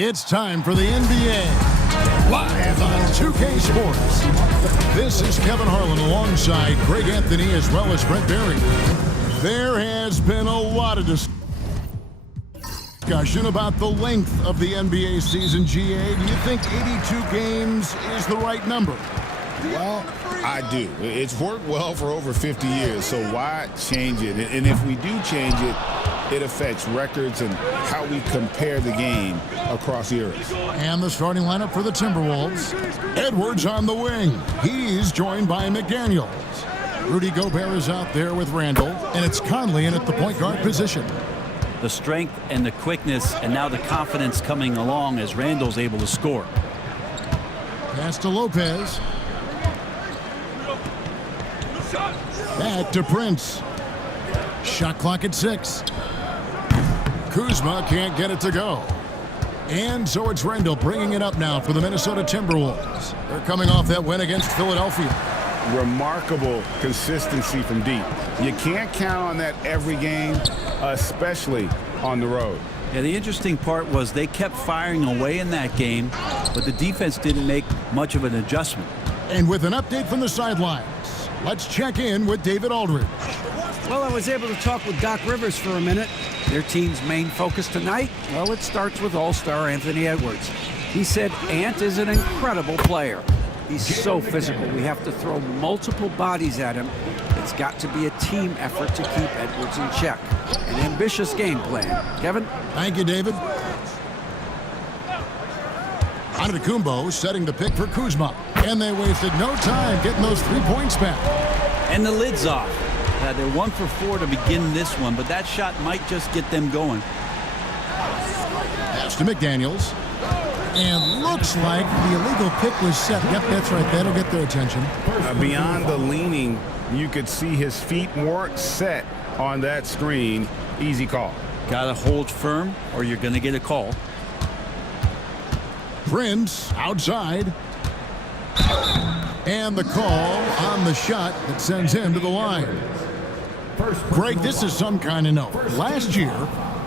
It's time for the NBA, live on 2K Sports. This is Kevin Harlan alongside Greg Anthony as well as Brent Berry. There has been a lot of discussion about the length of the NBA season, GA. Do you think 82 games is the right number? Well, I do. It's worked well for over 50 years, so why change it? And if we do change it, it affects records and how we compare the game across eras. And the starting lineup for the Timberwolves. Edwards on the wing. He's joined by McDaniels. Rudy Gobert is out there with Randall, and it's Conley in at the point guard position. The strength and the quickness and now the confidence coming along as Randall's able to score. Pass to Lopez. Back to Prince. Shot clock at 6. Kuzma can't get it to go. And so it's Randall bringing it up now for the Minnesota Timberwolves. They're coming off that win against Philadelphia. Remarkable consistency from deep. You can't count on that every game, especially on the road. Yeah, the interesting part was they kept firing away in that game, but the defense didn't make much of an adjustment. And with an update from the sidelines, let's check in with David Aldridge. Well, I was able to talk with Doc Rivers for a minute. Their team's main focus tonight, well, it starts with All-Star Anthony Edwards. He said Ant is an incredible player. He's so physical. We have to throw multiple bodies at him. It's got to be a team effort to keep Edwards in check. An ambitious game plan. Kevin? Thank you, David. Antetokounmpo setting the pick for Kuzma. And they wasted no time getting those 3 points back. And the lid's off. They're 1 for 4 to begin this one, but that shot might just get them going. Pass to McDaniels. And looks like the illegal pick was set. Yep, that's right. That'll get their attention. Beyond the leaning, you could see his feet weren't set on that screen. Easy call. Got to hold firm or you're going to get a call. Prince outside. And the call on the shot that sends him to the line. Greg, this is some kind of note. Last year,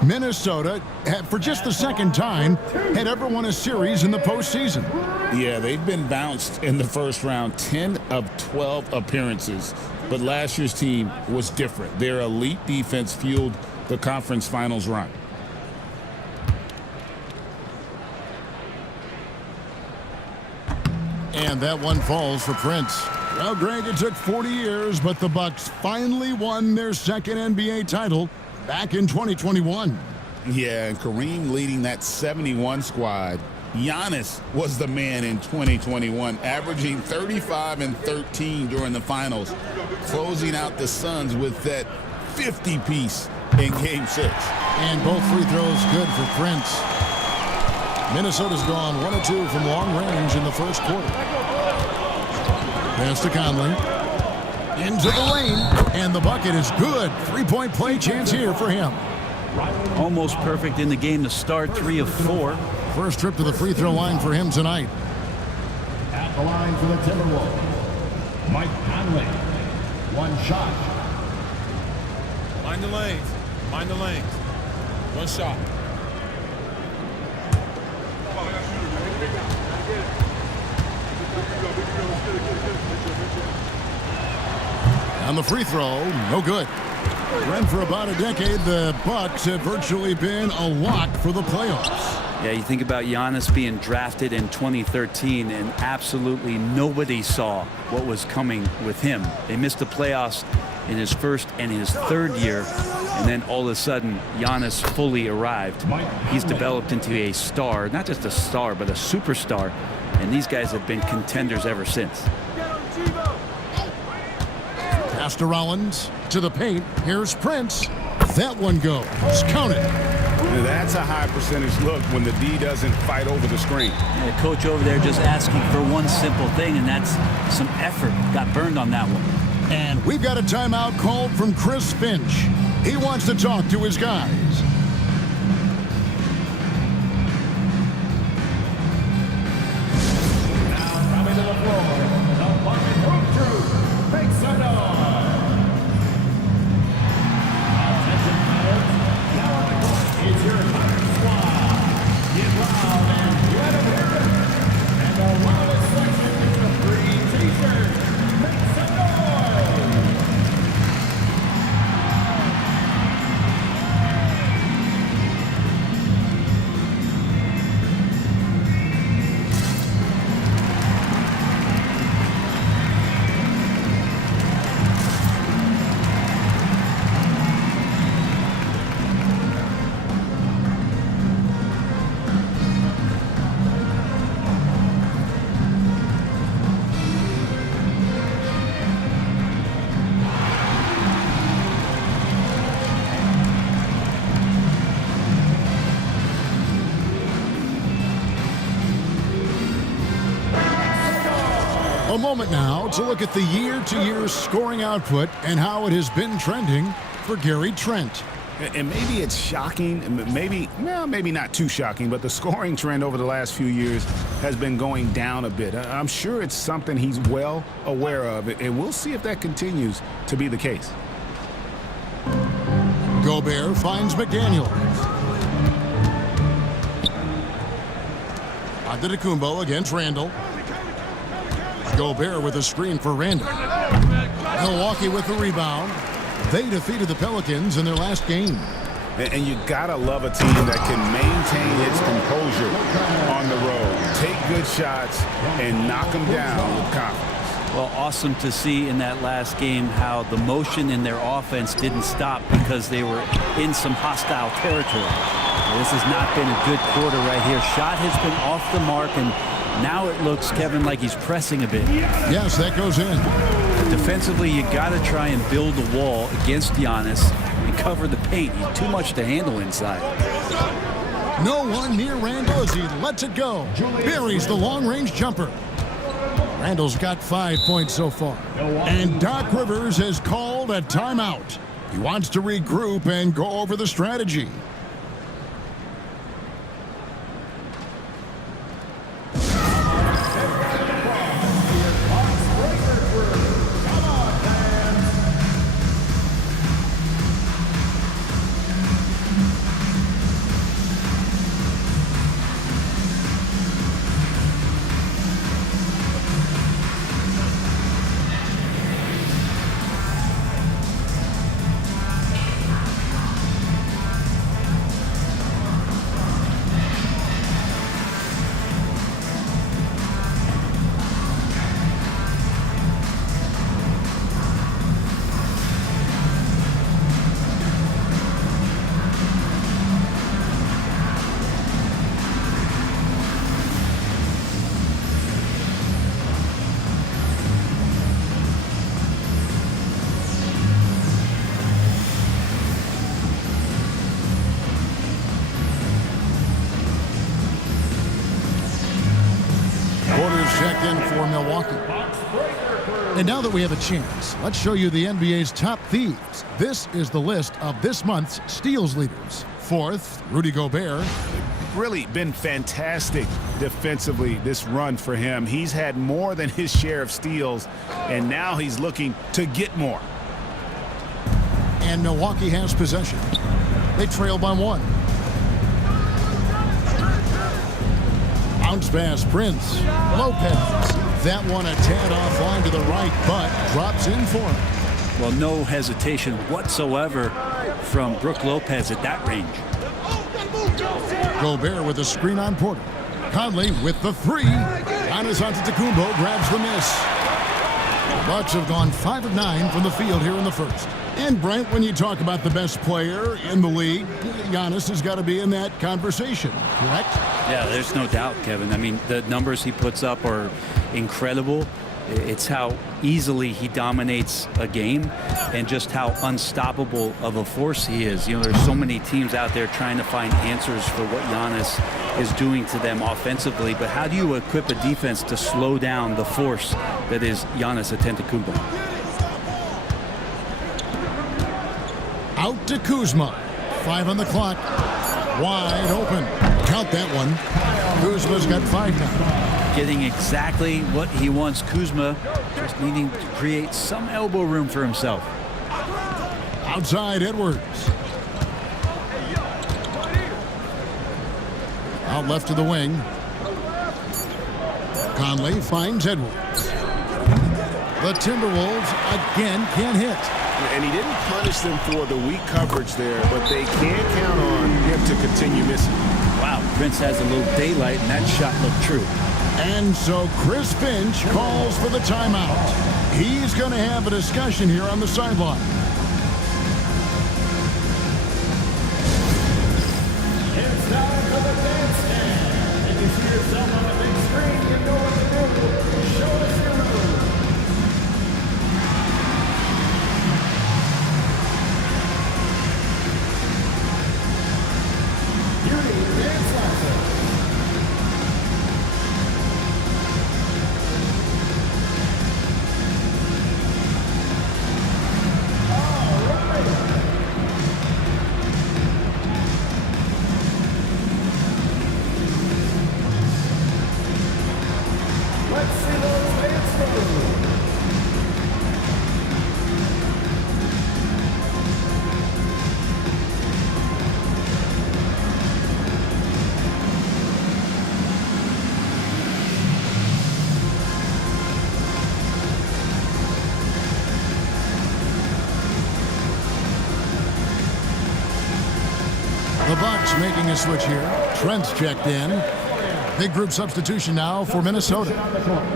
Minnesota, for just the second time, had ever won a series in the postseason. Yeah, they've been bounced in the first round, 10 of 12 appearances. But last year's team was different. Their elite defense fueled the conference finals run. And that one falls for Prince. Well, Greg, it took 40 years, but the Bucks finally won their second NBA title back in 2021. Yeah, and Kareem leading that 71 squad. Giannis was the man in 2021, averaging 35 and 13 during the finals, closing out the Suns with that 50-piece in Game 6. And both free throws good for Prince. Minnesota's gone 1 of 2 from long range in the first quarter. Pass to Conley. Into the lane. And the bucket is good. 3-point play chance here for him. Almost perfect in the game to start. 3 of 4. First trip to the free throw line for him tonight. At the line for the Timberwolves, Mike Conley. 1 shot. Mind the lanes. Mind the lanes. 1 shot. On the free throw, no good. Brent, for about a decade, the Bucks have virtually been a lock for the playoffs. Yeah, you think about Giannis being drafted in 2013, and absolutely nobody saw what was coming with him. They missed the playoffs in his first and his third year, and then all of a sudden, Giannis fully arrived. He's developed into a star, not just a star, but a superstar, and these guys have been contenders ever since. Pass to Rollins, to the paint. Here's Prince. That one goes. Count it. That's a high percentage look when the D doesn't fight over the screen. Yeah, the coach over there just asking for one simple thing, and that's some effort. Got burned on that one. And we've got a timeout called from Chris Finch. He wants to talk to his guys. Now coming to the floor, the bucket hoop crew makes some noise. Attention, players. Now on the court is your entire squad. Get loud A moment now to look at the year-to-year scoring output and how it has been trending for Gary Trent. And maybe it's shocking, maybe not too shocking, but the scoring trend over the last few years has been going down a bit. I'm sure it's something he's well aware of, and we'll see if that continues to be the case. Gobert finds McDaniel. Antetokounmpo against Randall. Gobert with a screen for Randall. Milwaukee with the rebound. They defeated the Pelicans in their last game. And you gotta love a team that can maintain its composure on the road, take good shots, and knock them down with confidence. Well, awesome to see in that last game how the motion in their offense didn't stop because they were in some hostile territory. This has not been a good quarter right here. Shot has been off the mark, and now it looks, Kevin, like he's pressing a bit. Yes, that goes in. Defensively, you got to try and build a wall against Giannis and cover the paint. He's too much to handle inside. No one near Randall as he lets it go. Buries the long-range jumper. Randall's got 5 points so far. And Doc Rivers has called a timeout. He wants to regroup and go over the strategy. Checked in for Milwaukee. And now that we have a chance, let's show you the NBA's top thieves. This is the list of this month's steals leaders. Fourth, Rudy Gobert. Really been fantastic defensively this run for him. He's had more than his share of steals, and now he's looking to get more. And Milwaukee has possession. They trail by 1. Bounce pass, Prince. Lopez. That one a tad offline to the right, but drops in for him. Well, no hesitation whatsoever from Brook Lopez at that range. Gobert with a screen on Porter. Conley with the 3. Giannis Antetokounmpo grabs the miss. The Bucks have gone 5 of 9 from the field here in the first. And Brent, when you talk about the best player in the league, Giannis has got to be in that conversation, correct? Yeah, there's no doubt, Kevin. I mean, the numbers he puts up are incredible. It's how easily he dominates a game and just how unstoppable of a force he is. You know, there's so many teams out there trying to find answers for what Giannis is doing to them offensively, but how do you equip a defense to slow down the force that is Giannis Antetokounmpo? Out to Kuzma. 5 on the clock. Wide open. Count that one. Kuzma's got 5 now. Getting exactly what he wants. Kuzma just needing to create some elbow room for himself. Outside Edwards. Out left to the wing. Conley finds Edwards. The Timberwolves again can't hit. And he didn't punish them for the weak coverage there, but they can't count on him to continue missing. Wow, Prince has a little daylight, and that shot looked true. And so Chris Finch calls for the timeout. He's going to have a discussion here on the sideline. It's time for the dance stand. If you see yourself on the big screen, you know what to do. Show us your move. Beauty dance lesson. The Bucks making a switch here. Trent's checked in. Big group substitution now for Minnesota.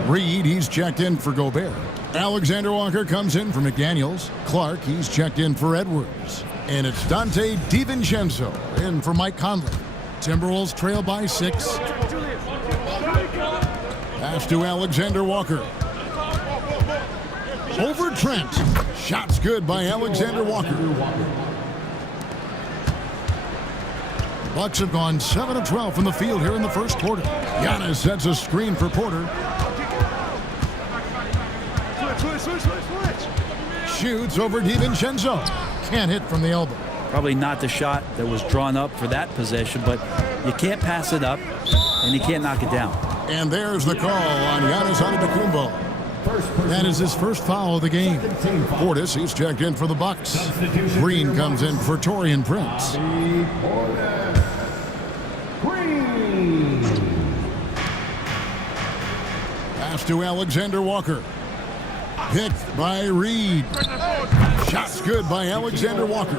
Reed, he's checked in for Gobert. Alexander Walker comes in for McDaniels. Clark, he's checked in for Edwards. And it's Dante DiVincenzo in for Mike Conley. Timberwolves trail by 6. Pass to Alexander Walker. Over Trent. Shots good by Alexander Walker. Bucks have gone 7 of 12 from the field here in the first quarter. Giannis sets a screen for Porter. Shoots over DiVincenzo. Can't hit from the elbow. Probably not the shot that was drawn up for that possession, but you can't pass it up, and you can't knock it down. And there's the call on Giannis Antetokounmpo. That is his first foul of the game. Portis, he's checked in for the Bucks. Green comes in for Taurean Prince. Pass to Alexander Walker. Picked by Reed. Shots good by Alexander Walker.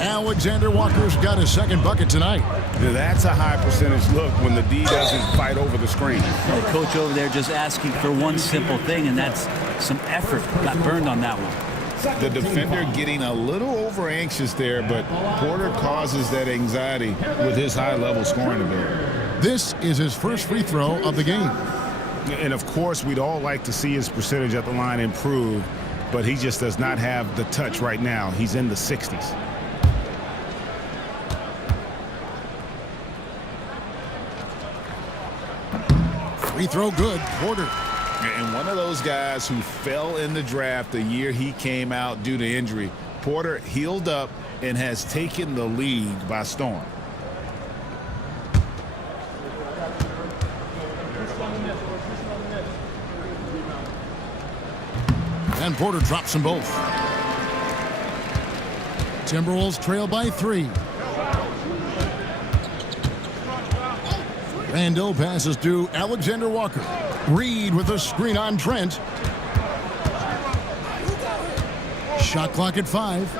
Alexander Walker's got his second bucket tonight. That's a high percentage look when the D doesn't fight over the screen. The coach over there just asking for one simple thing, and that's some effort. Got burned on that one. The defender getting a little over anxious there, but Porter causes that anxiety with his high-level scoring ability. This is his first free throw of the game. And of course, we'd all like to see his percentage at the line improve, but he just does not have the touch right now. He's in the 60s. Free throw good. Porter. And one of those guys who fell in the draft the year he came out due to injury. Porter healed up and has taken the league by storm. And Porter drops them both. Timberwolves trail by 3. Randall passes to Alexander Walker. Reed with a screen on Trent. Shot clock at 5.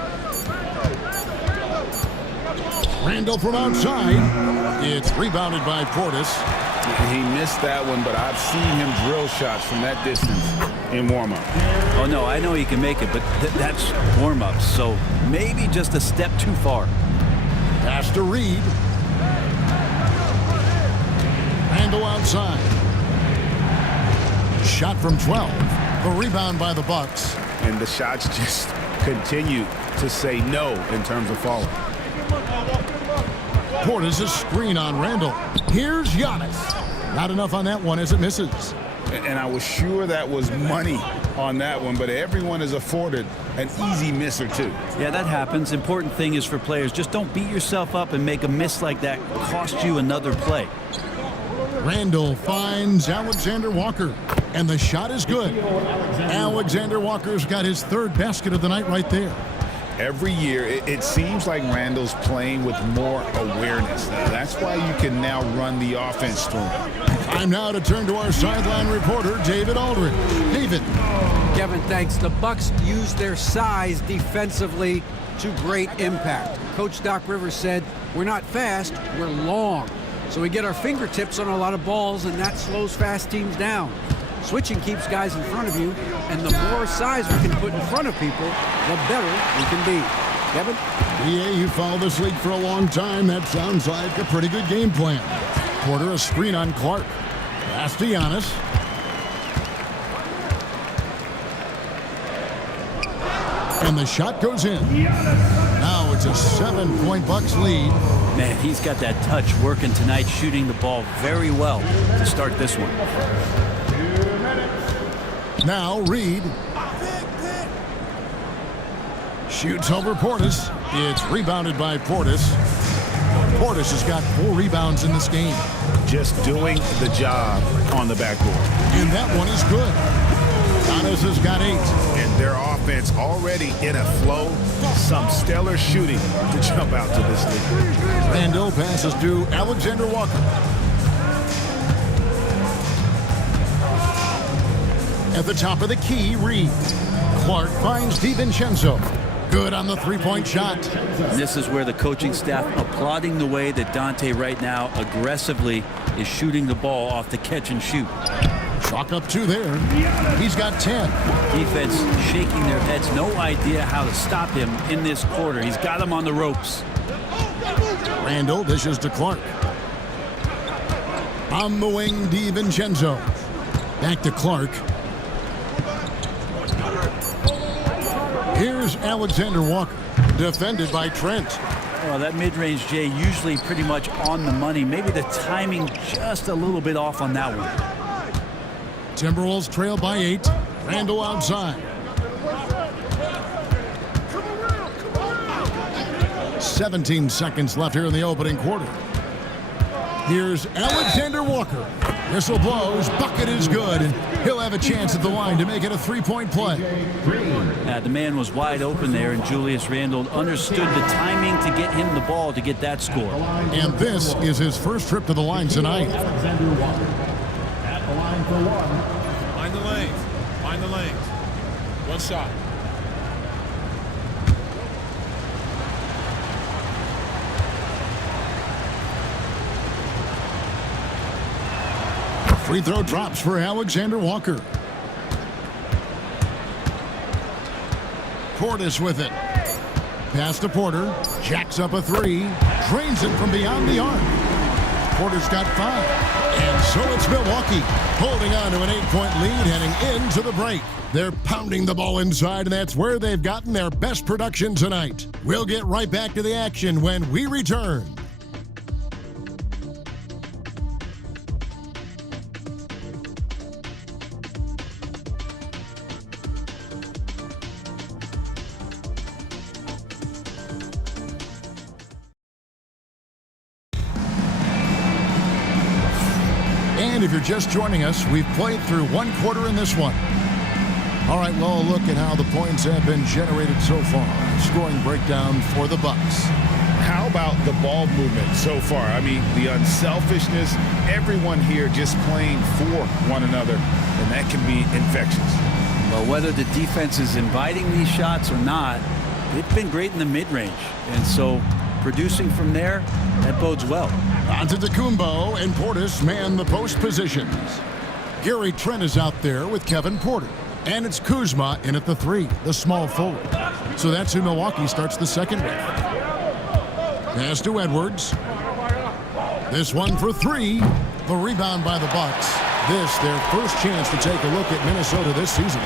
Randall from outside. It's rebounded by Portis. He missed that one, but I've seen him drill shots from that distance in warm-up. Oh, no, I know he can make it, but that's warm-ups, so maybe just a step too far. Pass to Reed. Randall outside. Shot from 12. A rebound by the Bucks. And the shots just continue to say no in terms of falling. Portis a screen on Randall. Here's Giannis. Not enough on that one as it misses. And I was sure that was money on that one, but everyone is afforded an easy miss or two. Yeah, that happens. Important thing is for players, just don't beat yourself up and make a miss like that cost you another play. Randall finds Alexander Walker, and the shot is good. Alexander Walker's got his third basket of the night right there. Every year, it seems like Randall's playing with more awareness. That's why you can now run the offense through him. Time now to turn to our sideline reporter, David Aldridge. David. Kevin, thanks. The Bucks used their size defensively to great impact. Coach Doc Rivers said, we're not fast, we're long. So we get our fingertips on a lot of balls, and that slows fast teams down. Switching keeps guys in front of you, and the more size we can put in front of people, the better we can be. Kevin? Yeah, you followed this league for a long time. That sounds like a pretty good game plan. Porter a screen on Clark. Pass to Giannis. And the shot goes in. Now it's a 7-point Bucks lead. Man, he's got that touch working tonight, shooting the ball very well to start this one. Now Reed. Shoots over Portis. It's rebounded by Portis. Portis has got 4 rebounds in this game. Just doing the job on the backboard. And that one is good. Giannis has got 8. And their offense already in a flow. Some stellar shooting to jump out to this league. Randall passes to Alexander Walker. At the top of the key, Reed. Clark finds DiVincenzo. Good on the three-point shot. And this is where the coaching staff applauding the way that Dante right now aggressively is shooting the ball off the catch and shoot. Chalk up 2 there. He's got 10. Defense shaking their heads. No idea how to stop him in this quarter. He's got him on the ropes. Randall dishes to Clark. On the wing, DiVincenzo. Back to Clark. Here's Alexander Walker, defended by Trent. Well, that mid-range, Jay, usually pretty much on the money. Maybe the timing just a little bit off on that one. Timberwolves trail by 8. Randall outside. 17 seconds left here in the opening quarter. Here's Alexander Walker. Whistle blows, bucket is good, and he'll have a chance at the line to make it a three-point play. The man was wide open there, and Julius Randle understood the timing to get him the ball to get that score. And this is his first trip to the line tonight. Alexander Walker at the line for 1. Mind the lanes. Mind the lanes. One shot. Free throw drops for Alexander Walker. Portis with it. Pass to Porter. Jacks up a 3. Drains it from beyond the arc. Porter's got 5. And so it's Milwaukee holding on to an 8-point lead heading into the break. They're pounding the ball inside, and that's where they've gotten their best production tonight. We'll get right back to the action when we return. And if you're just joining us, we've played through 1 quarter in this one. All right, well, look at how the points have been generated so far. Scoring breakdown for the Bucks. How about the ball movement so far? I mean, the unselfishness, everyone here just playing for one another, and that can be infectious. Well, whether the defense is inviting these shots or not, it's been great in the mid-range. And so producing from there, that bodes well. Antetokounmpo and Portis man the post positions. Gary Trent is out there with Kevin Porter. And it's Kuzma in at the 3, the small forward. So that's who Milwaukee starts the second with. Pass to Edwards. This one for 3. The rebound by the Bucks. This, their first chance to take a look at Minnesota this season.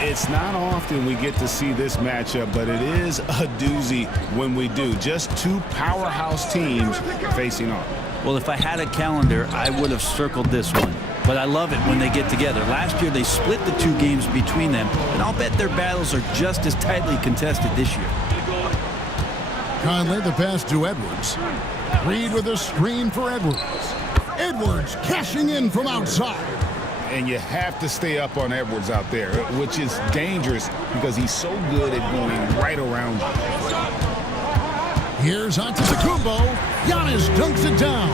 It's not often we get to see this matchup, but it is a doozy when we do. Just 2 powerhouse teams facing off. Well, if I had a calendar, I would have circled this one. But I love it when they get together. Last year, they split the 2 games between them, and I'll bet their battles are just as tightly contested this year. Conley, the pass to Edwards. Reed with a screen for Edwards. Edwards cashing in from outside. And you have to stay up on Edwards out there, which is dangerous because he's so good at going right around you. Here's Antetokounmpo. Giannis dunks it down.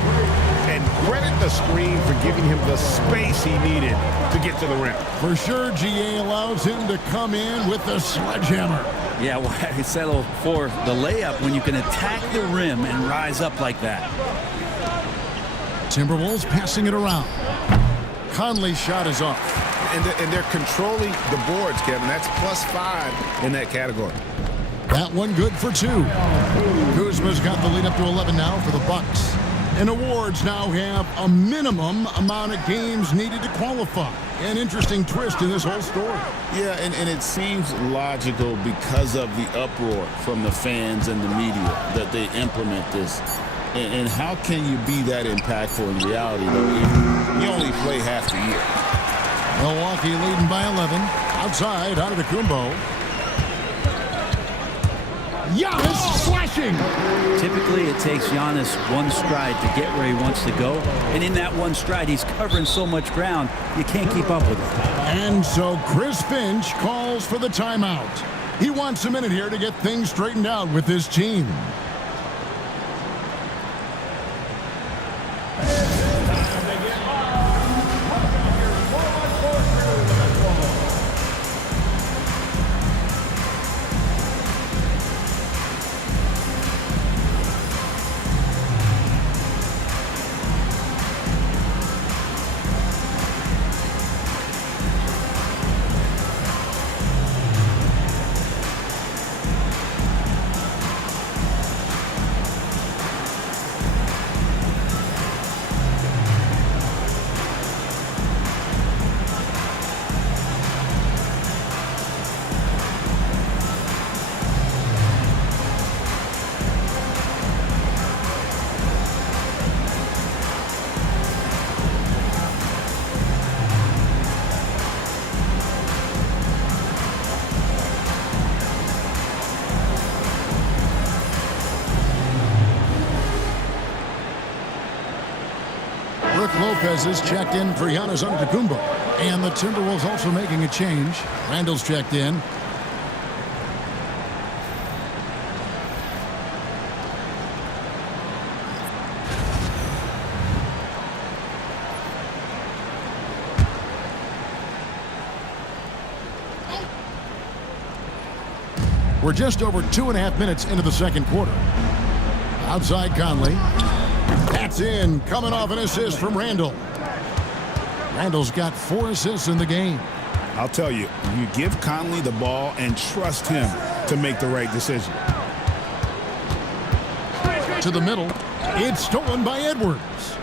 And credit the screen for giving him the space he needed to get to the rim. For sure, GA allows him to come in with the sledgehammer. Yeah, why settle for the layup when you can attack the rim and rise up like that? Timberwolves passing it around. Conley's shot is off. And they're controlling the boards, Kevin. That's +5 in that category. That one good for 2. Kuzma's got the lead up to 11 now for the Bucks. And awards now have a minimum amount of games needed to qualify. An interesting twist in this whole story. Yeah, and it seems logical because of the uproar from the fans and the media that they implement this. And how can you be that impactful in reality, though, if you only play half the year? Milwaukee leading by 11. Outside, Antetokounmpo. Giannis slashing. Typically, it takes Giannis 1 stride to get where he wants to go. And in that 1 stride, he's covering so much ground, you can't keep up with it. And so Chris Finch calls for the timeout. He wants a minute here to get things straightened out with his team. Lopez is checked in for Giannis Antetokounmpo. And the Timberwolves also making a change. Randall's checked in. We're just over 2.5 minutes into the second quarter. Outside Conley. That's in. Coming off an assist from Randall. Randall's got 4 assists in the game. I'll tell you, you give Conley the ball and trust him to make the right decision. To the middle. It's stolen by Edwards.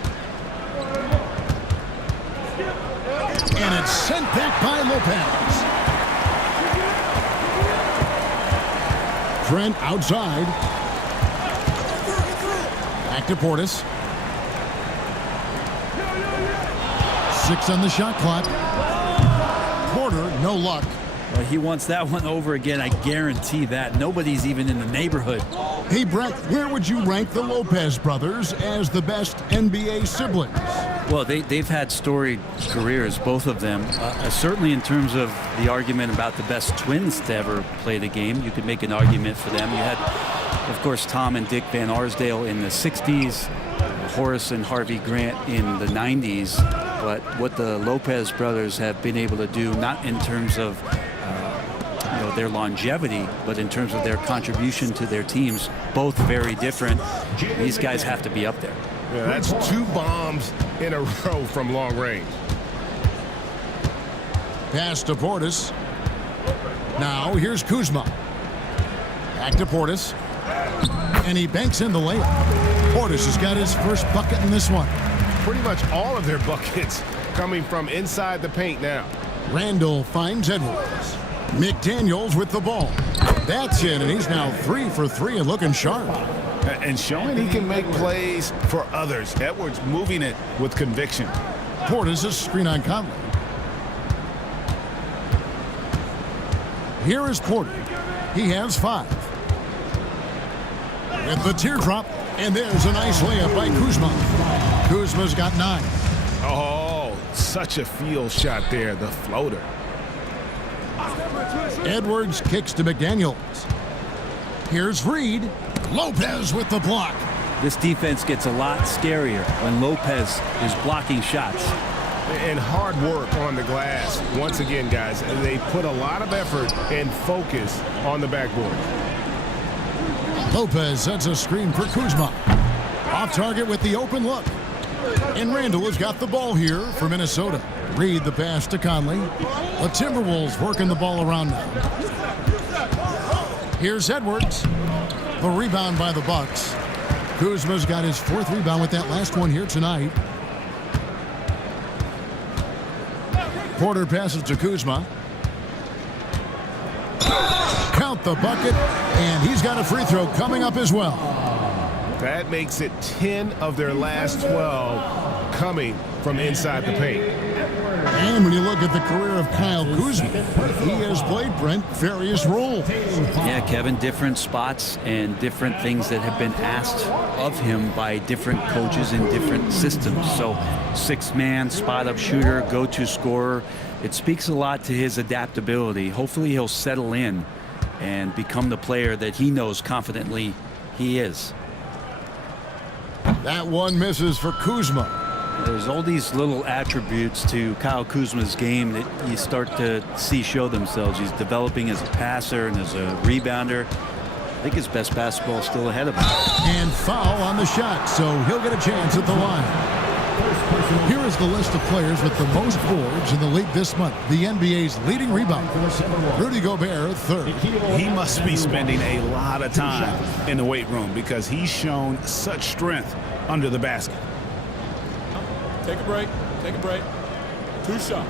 And it's sent back by Lopez. Trent outside. Back to Portis. 6 on the shot clock. Porter, no luck. Well, he wants that one over again. I guarantee that. Nobody's even in the neighborhood. Hey, Brett, where would you rank the Lopez brothers as the best NBA siblings? Well, they've had storied careers, both of them. Certainly in terms of the argument about the best twins to ever play the game, you could make an argument for them. You had, of course, Tom and Dick Van Arsdale in the 60s, Horace and Harvey Grant in the 90s. But what the Lopez brothers have been able to do, not in terms of their longevity, but in terms of their contribution to their teams, both very different. These guys have to be up there. Yeah, that's 2 bombs in a row from long range. Pass to Portis. Now here's Kuzma. Back to Portis. And he banks in the layup. Portis has got his first bucket in this one. Pretty much all of their buckets coming from inside the paint now. Randall finds Edwards. McDaniels with the ball. That's in, and he's now 3 for 3 and looking sharp. And showing he can make plays for others. Edwards moving it with conviction. Portis is screen on Conley. Here is Porter. He has 5. With the teardrop, and there's a nice layup by Kuzma. Kuzma's got 9. Oh, such a field shot there, the floater. Edwards kicks to McDaniels. Here's Reed. Lopez with the block. This defense gets a lot scarier when Lopez is blocking shots. And hard work on the glass. Once again, guys, they put a lot of effort and focus on the backboard. Lopez sets a screen for Kuzma. Off target with the open look. And Randall has got the ball here for Minnesota. Reed the pass to Conley. The Timberwolves working the ball around now. Here's Edwards. The rebound by the Bucks. Kuzma's got his 4th rebound with that last one here tonight. Porter passes to Kuzma. Count the bucket, and he's got a free throw coming up as well. That makes it 10 of their last 12 coming from inside the paint. And when you look at the career of Kyle Kuzma, he has played, Brent, various roles. Yeah, Kevin, different spots and different things that have been asked of him by different coaches in different systems. So 6-man, spot-up shooter, go-to scorer. It speaks a lot to his adaptability. Hopefully he'll settle in and become the player that he knows confidently he is. That one misses for Kuzma. There's all these little attributes to Kyle Kuzma's game that you start to see show themselves. He's developing as a passer and as a rebounder. I think his best basketball is still ahead of him. And foul on the shot, so he'll get a chance at the line. Here is the list of players with the most boards in the league this month. The NBA's leading rebounder, Rudy Gobert, 3rd. He must be spending a lot of time in the weight room because he's shown such strength under the basket. Take a break. Take a break. 2 shots.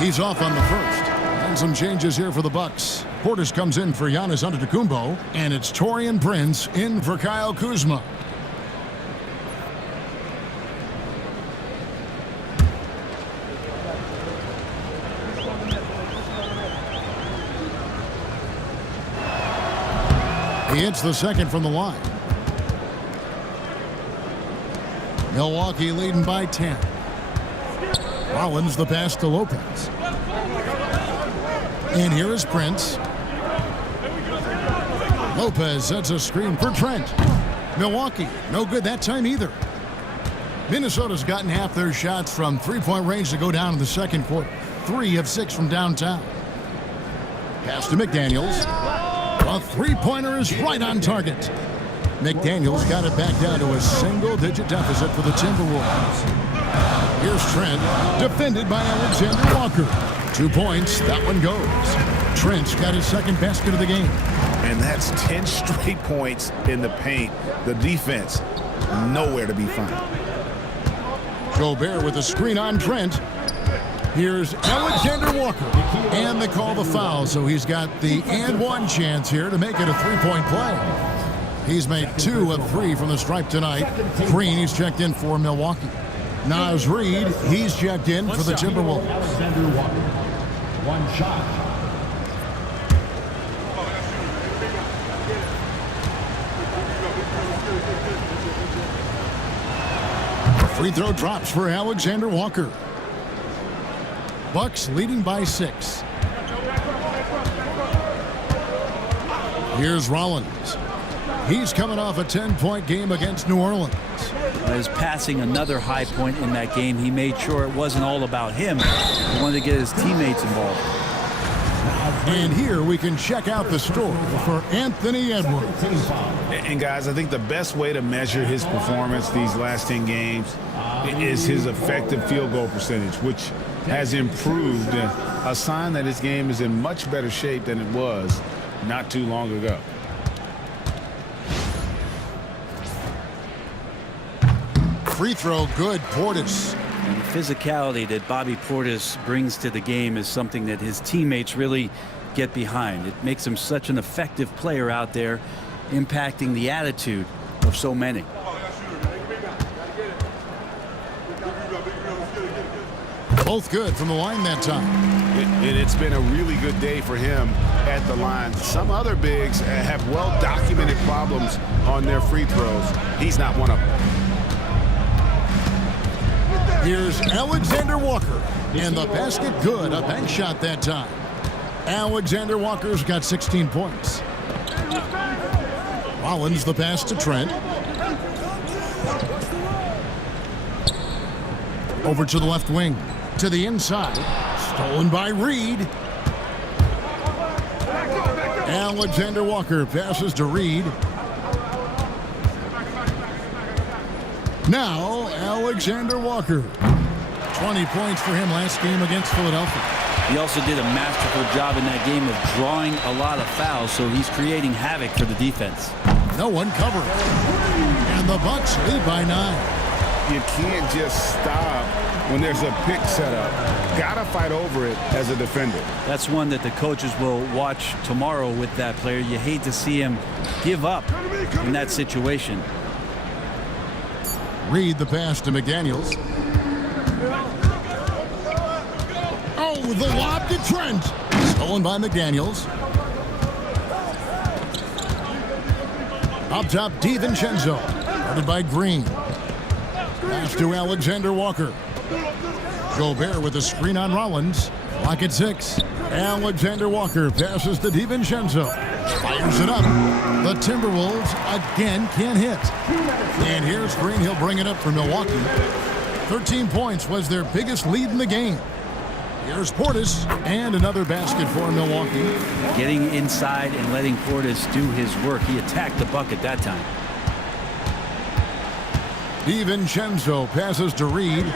He's off on the first. And some changes here for the Bucks. Portis comes in for Giannis Antetokounmpo, and it's Taurean Prince in for Kyle Kuzma. He hits the second from the line. Milwaukee leading by 10. Rollins the pass to Lopez. And here is Prince. Lopez sets a screen for Trent. Milwaukee, no good that time either. Minnesota's gotten half their shots from three-point range to go down in the second quarter. 3 of 6 from downtown. Pass to McDaniels. A three-pointer is right on target. McDaniels got it back down to a single-digit deficit for the Timberwolves. Here's Trent, defended by Alexander Walker. 2 points, that one goes. Trent's got his second basket of the game. And that's 10 straight points in the paint. The defense, nowhere to be found. Gobert with a screen on Trent. Here's Alexander Walker. And they call the foul, so he's got the and one chance here to make it a three-point play. He's made 2 of 3 from the stripe tonight. Green, he's checked in for Milwaukee. Naz Reid, he's checked in for the Timberwolves. Alexander Walker. 1 shot. Free throw drops for Alexander Walker. Bucks leading by 6. Here's Rollins. He's coming off a 10-point game against New Orleans. As passing another high point in that game, he made sure it wasn't all about him. He wanted to get his teammates involved. And here we can check out the story for Anthony Edwards. And guys, I think the best way to measure his performance these last 10 games is his effective field goal percentage, which has improved, a sign that his game is in much better shape than it was not too long ago. Free throw good, Portis. And the physicality that Bobby Portis brings to the game is something that his teammates really get behind. It makes him such an effective player out there, impacting the attitude of so many. Both good from the line that time. It's been a really good day for him at the line. Some other bigs have well-documented problems on their free throws. He's not one of them. Here's Alexander Walker. And the basket good. A bank shot that time. Alexander Walker's got 16 points. Rollins the pass to Trent. Over to the left wing. To the inside. Stolen by Reid. Alexander Walker passes to Reid. Now, Alexander Walker. 20 points for him last game against Philadelphia. He also did a masterful job in that game of drawing a lot of fouls, so he's creating havoc for the defense. No one covering. And the Bucks lead by 9. You can't just stop when there's a pick set up. Gotta fight over it as a defender. That's one that the coaches will watch tomorrow with that player. You hate to see him give up in that situation. Reid the pass to McDaniels. Oh, the lob to Trent. Stolen by McDaniels. Up top, DiVincenzo. Guarded by Green. Pass to Alexander Walker. Gobert with a screen on Rollins. Clock at 6. Alexander Walker passes to DiVincenzo. Fires it up. The Timberwolves again can't hit. And here's Green. He'll bring it up for Milwaukee. 13 points was their biggest lead in the game. Here's Portis, and another basket for Milwaukee. Getting inside and letting Portis do his work. He attacked the bucket that time. DiVincenzo passes to Reid.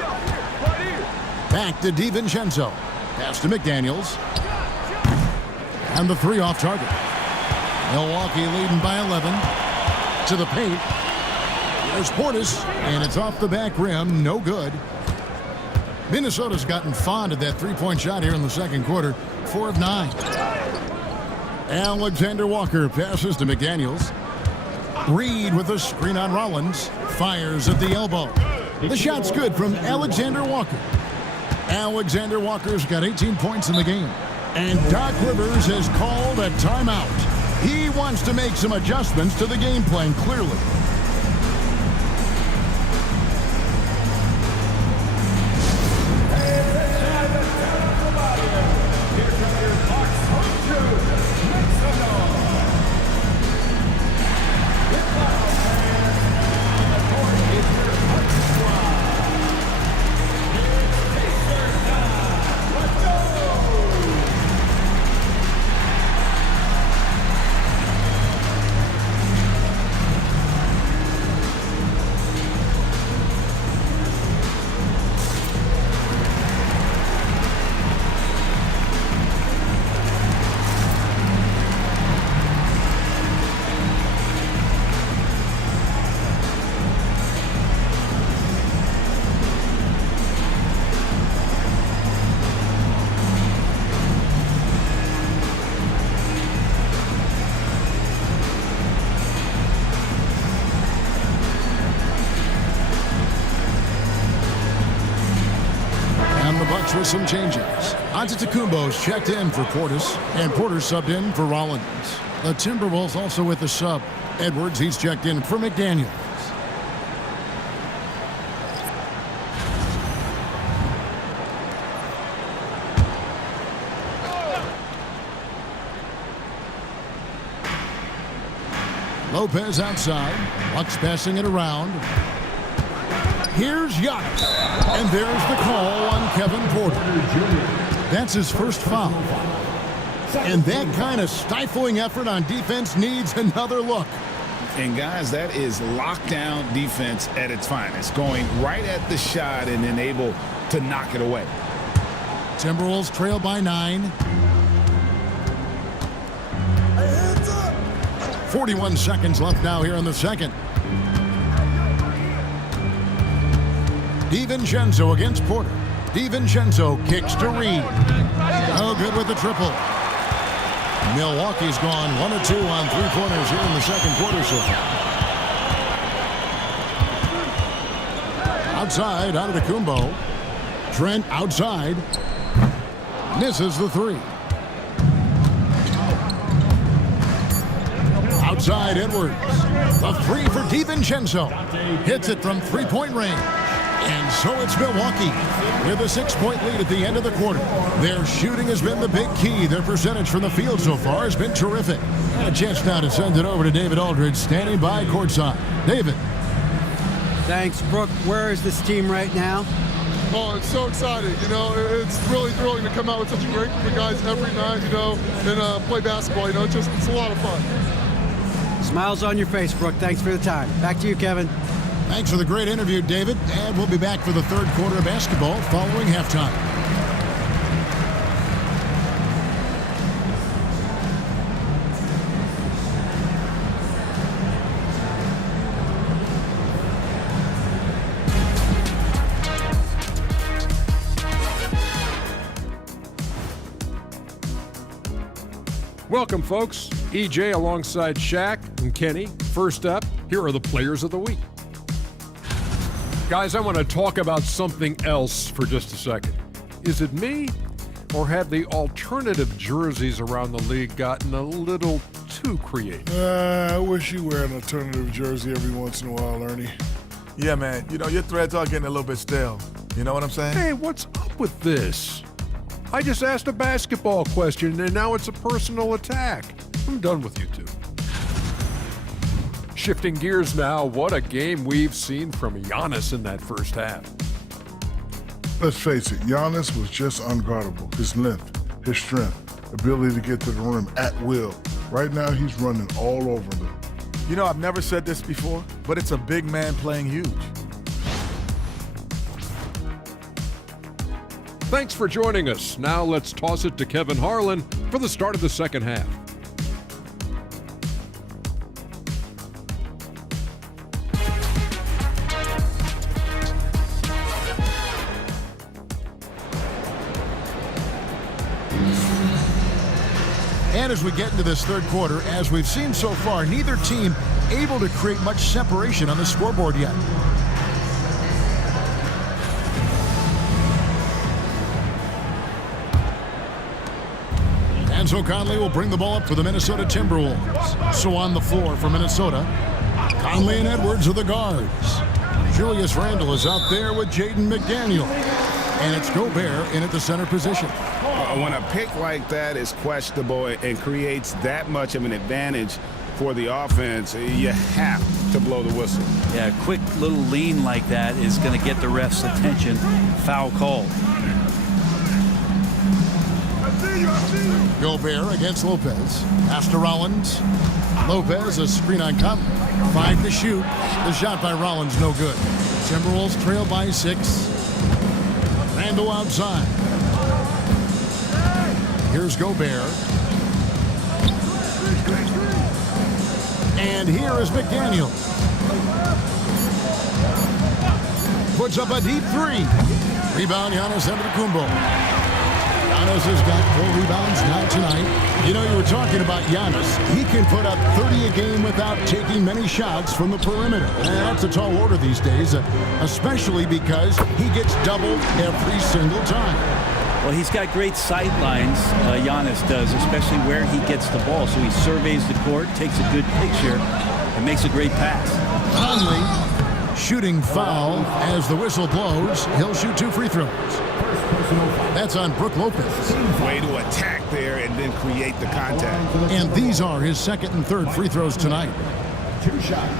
Back to DiVincenzo. Pass to McDaniels. And the 3 off target. Milwaukee leading by 11. To the paint. There's Portis, and it's off the back rim. No good. Minnesota's gotten fond of that three-point shot here in the second quarter. 4 of 9. Alexander Walker passes to McDaniels. Reid with a screen on Rollins. Fires at the elbow. The shot's good from Alexander Walker. Alexander Walker's got 18 points in the game. And Doc Rivers has called a timeout. He wants to make some adjustments to the game plan, clearly. With some changes. Antetokounmpo's checked in for Portis, and Porter subbed in for Rollins. The Timberwolves also with the sub. Edwards, he's checked in for McDaniels. Lopez outside. Bucks passing it around. Here's Giannis. And there's the call on Kevin Porter. That's his first foul. And that kind of stifling effort on defense needs another look. And, guys, that is lockdown defense at its finest, going right at the shot and then able to knock it away. Timberwolves trail by 9. 41 seconds left now here in the second. DiVincenzo against Porter. DiVincenzo kicks to Reed. No good with the triple. Milwaukee's gone 1 of 2 on three-pointers here in the second quarter so far. Outside, Antetokounmpo. Trent outside. Misses the 3. Outside, Edwards. The 3 for DiVincenzo. Hits it from three-point range. And so it's Milwaukee with a 6-point lead at the end of the quarter. Their shooting has been the big key. Their percentage from the field so far has been terrific. A chance now to send it over to David Aldridge, standing by courtside. David. Thanks, Brooke. Where is this team right now? Oh, it's so exciting. You know, it's really thrilling to come out with such a great group of guys every night, you know, and play basketball. You know, it's a lot of fun. Smiles on your face, Brooke. Thanks for the time. Back to you, Kevin. Thanks for the great interview, David. And we'll be back for the third quarter of basketball following halftime. Welcome, folks. EJ alongside Shaq and Kenny. First up, here are the players of the week. Guys, I want to talk about something else for just a second. Is it me, or have the alternative jerseys around the league gotten a little too creative? I wish you wear an alternative jersey every once in a while, Ernie. Yeah, man. You know, your threads are getting a little bit stale. You know what I'm saying? Hey, what's up with this? I just asked a basketball question, and now it's a personal attack. I'm done with you two. Shifting gears now, what a game we've seen from Giannis in that first half. Let's face it, Giannis was just unguardable. His length, his strength, ability to get to the rim at will. Right now, he's running all over them. You know, I've never said this before, but it's a big man playing huge. Thanks for joining us. Now let's toss it to Kevin Harlan for the start of the second half. And as we get into this third quarter, as we've seen so far, neither team able to create much separation on the scoreboard yet. And so Conley will bring the ball up for the Minnesota Timberwolves. So on the floor for Minnesota, Conley and Edwards are the guards. Julius Randle is out there with Jaden McDaniel. And it's Gobert in at the center position. When a pick like that is questionable and creates that much of an advantage for the offense, you have to blow the whistle. Yeah, a quick little lean like that is going to get the ref's attention. Foul call. Gobert against Lopez. Pass to Rollins. Lopez, a screen on Conley. 5 to shoot. The shot by Rollins, no good. Timberwolves trail by 6. Randle outside. Here's Gobert. And here is McDaniel. Puts up a deep 3. Rebound, Giannis Antetokounmpo. Giannis has got 4 rebounds now tonight. You know, you were talking about Giannis. He can put up 30 a game without taking many shots from the perimeter. And that's a tall order these days, especially because he gets doubled every single time. Well, he's got great sight lines, Giannis does, especially where he gets the ball. So he surveys the court, takes a good picture, and makes a great pass. Conley shooting foul as the whistle blows. He'll shoot 2 free throws. That's on Brook Lopez. Way to attack there and then create the contact. And these are his 2nd and 3rd free throws tonight. 2 shots.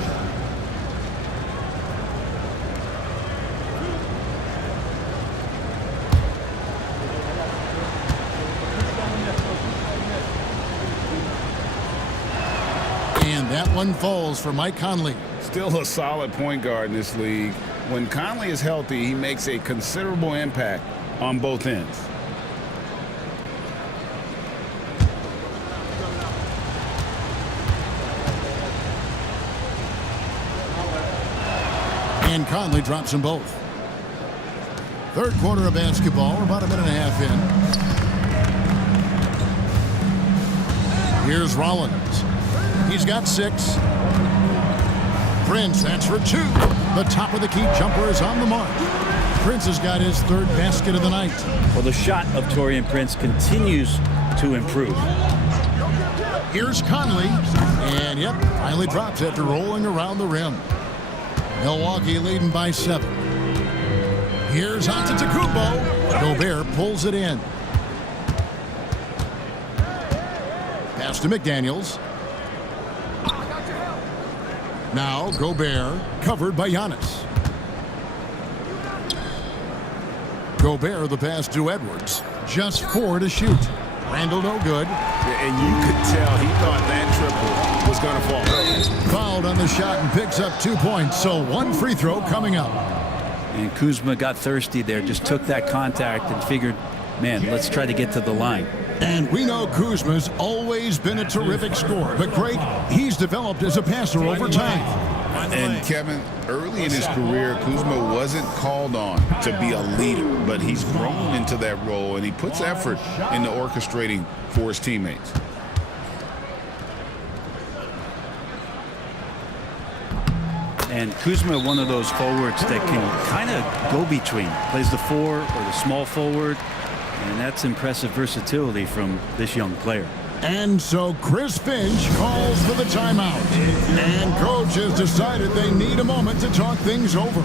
And that one falls for Mike Conley. Still a solid point guard in this league. When Conley is healthy, he makes a considerable impact on both ends. And Conley drops them both. 3rd quarter of basketball. We're about a minute and a half in. Here's Rollins. He's got 6. Prince, that's for 2. The top of the key jumper is on the mark. Prince has got his 3rd basket of the night. Well, the shot of Taurean Prince continues to improve. Here's Conley. And, yep, finally drops after rolling around the rim. Milwaukee leading by 7. Here's Antetokounmpo. Gobert pulls it in. Pass to McDaniels. Now Gobert covered by Giannis. Gobert the pass to Edwards. Just 4 to shoot. Randle no good. And you could tell he thought that triple was going to fall. Fouled on the shot and picks up 2 points. So 1 free throw coming up. And Kuzma got thirsty there. Just took that contact and figured, man, let's try to get to the line. And we know Kuzma's always been a terrific scorer. But, Craig, he's developed as a passer over time. And, Kevin, early in his career, Kuzma wasn't called on to be a leader. But he's grown into that role, and he puts effort into orchestrating for his teammates. And Kuzma, one of those forwards that can kind of go between. Plays the 4 or the small forward. And that's impressive versatility from this young player. And so Chris Finch calls for the timeout. And coach has decided they need a moment to talk things over.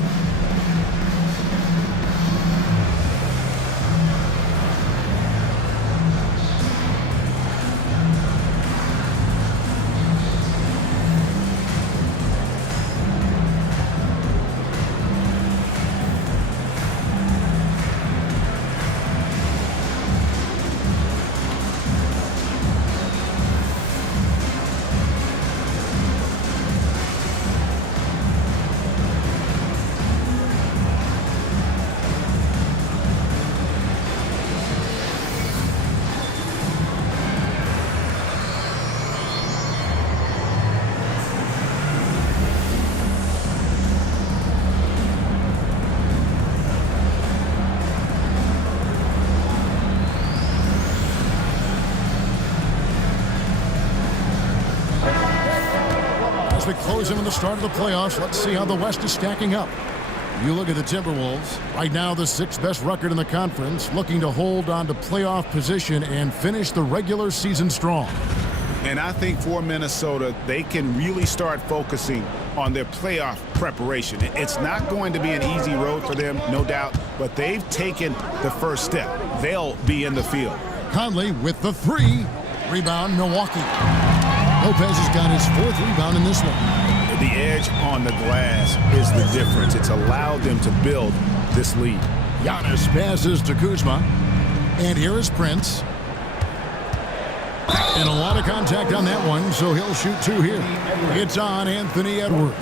As we close in on the start of the playoffs, let's see how the West is stacking up. You look at the Timberwolves, right now the 6th best record in the conference, looking to hold on to playoff position and finish the regular season strong. And I think for Minnesota, they can really start focusing on their playoff preparation. It's not going to be an easy road for them, no doubt, but they've taken the first step. They'll be in the field. Conley with the 3. Rebound, Milwaukee. Lopez has got his 4th rebound in this one. The edge on the glass is the difference. It's allowed them to build this lead. Giannis passes to Kuzma. And here is Prince. And a lot of contact on that one, so he'll shoot 2 here. It's on Anthony Edwards.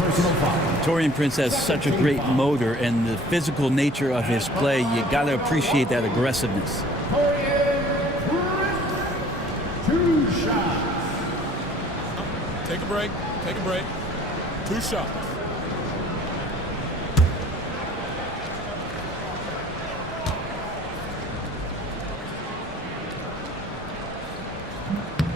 Taurean Prince has such a great motor, and the physical nature of his play, you got to appreciate that aggressiveness. 2 shots. Take a break. Take a break. 2 shots.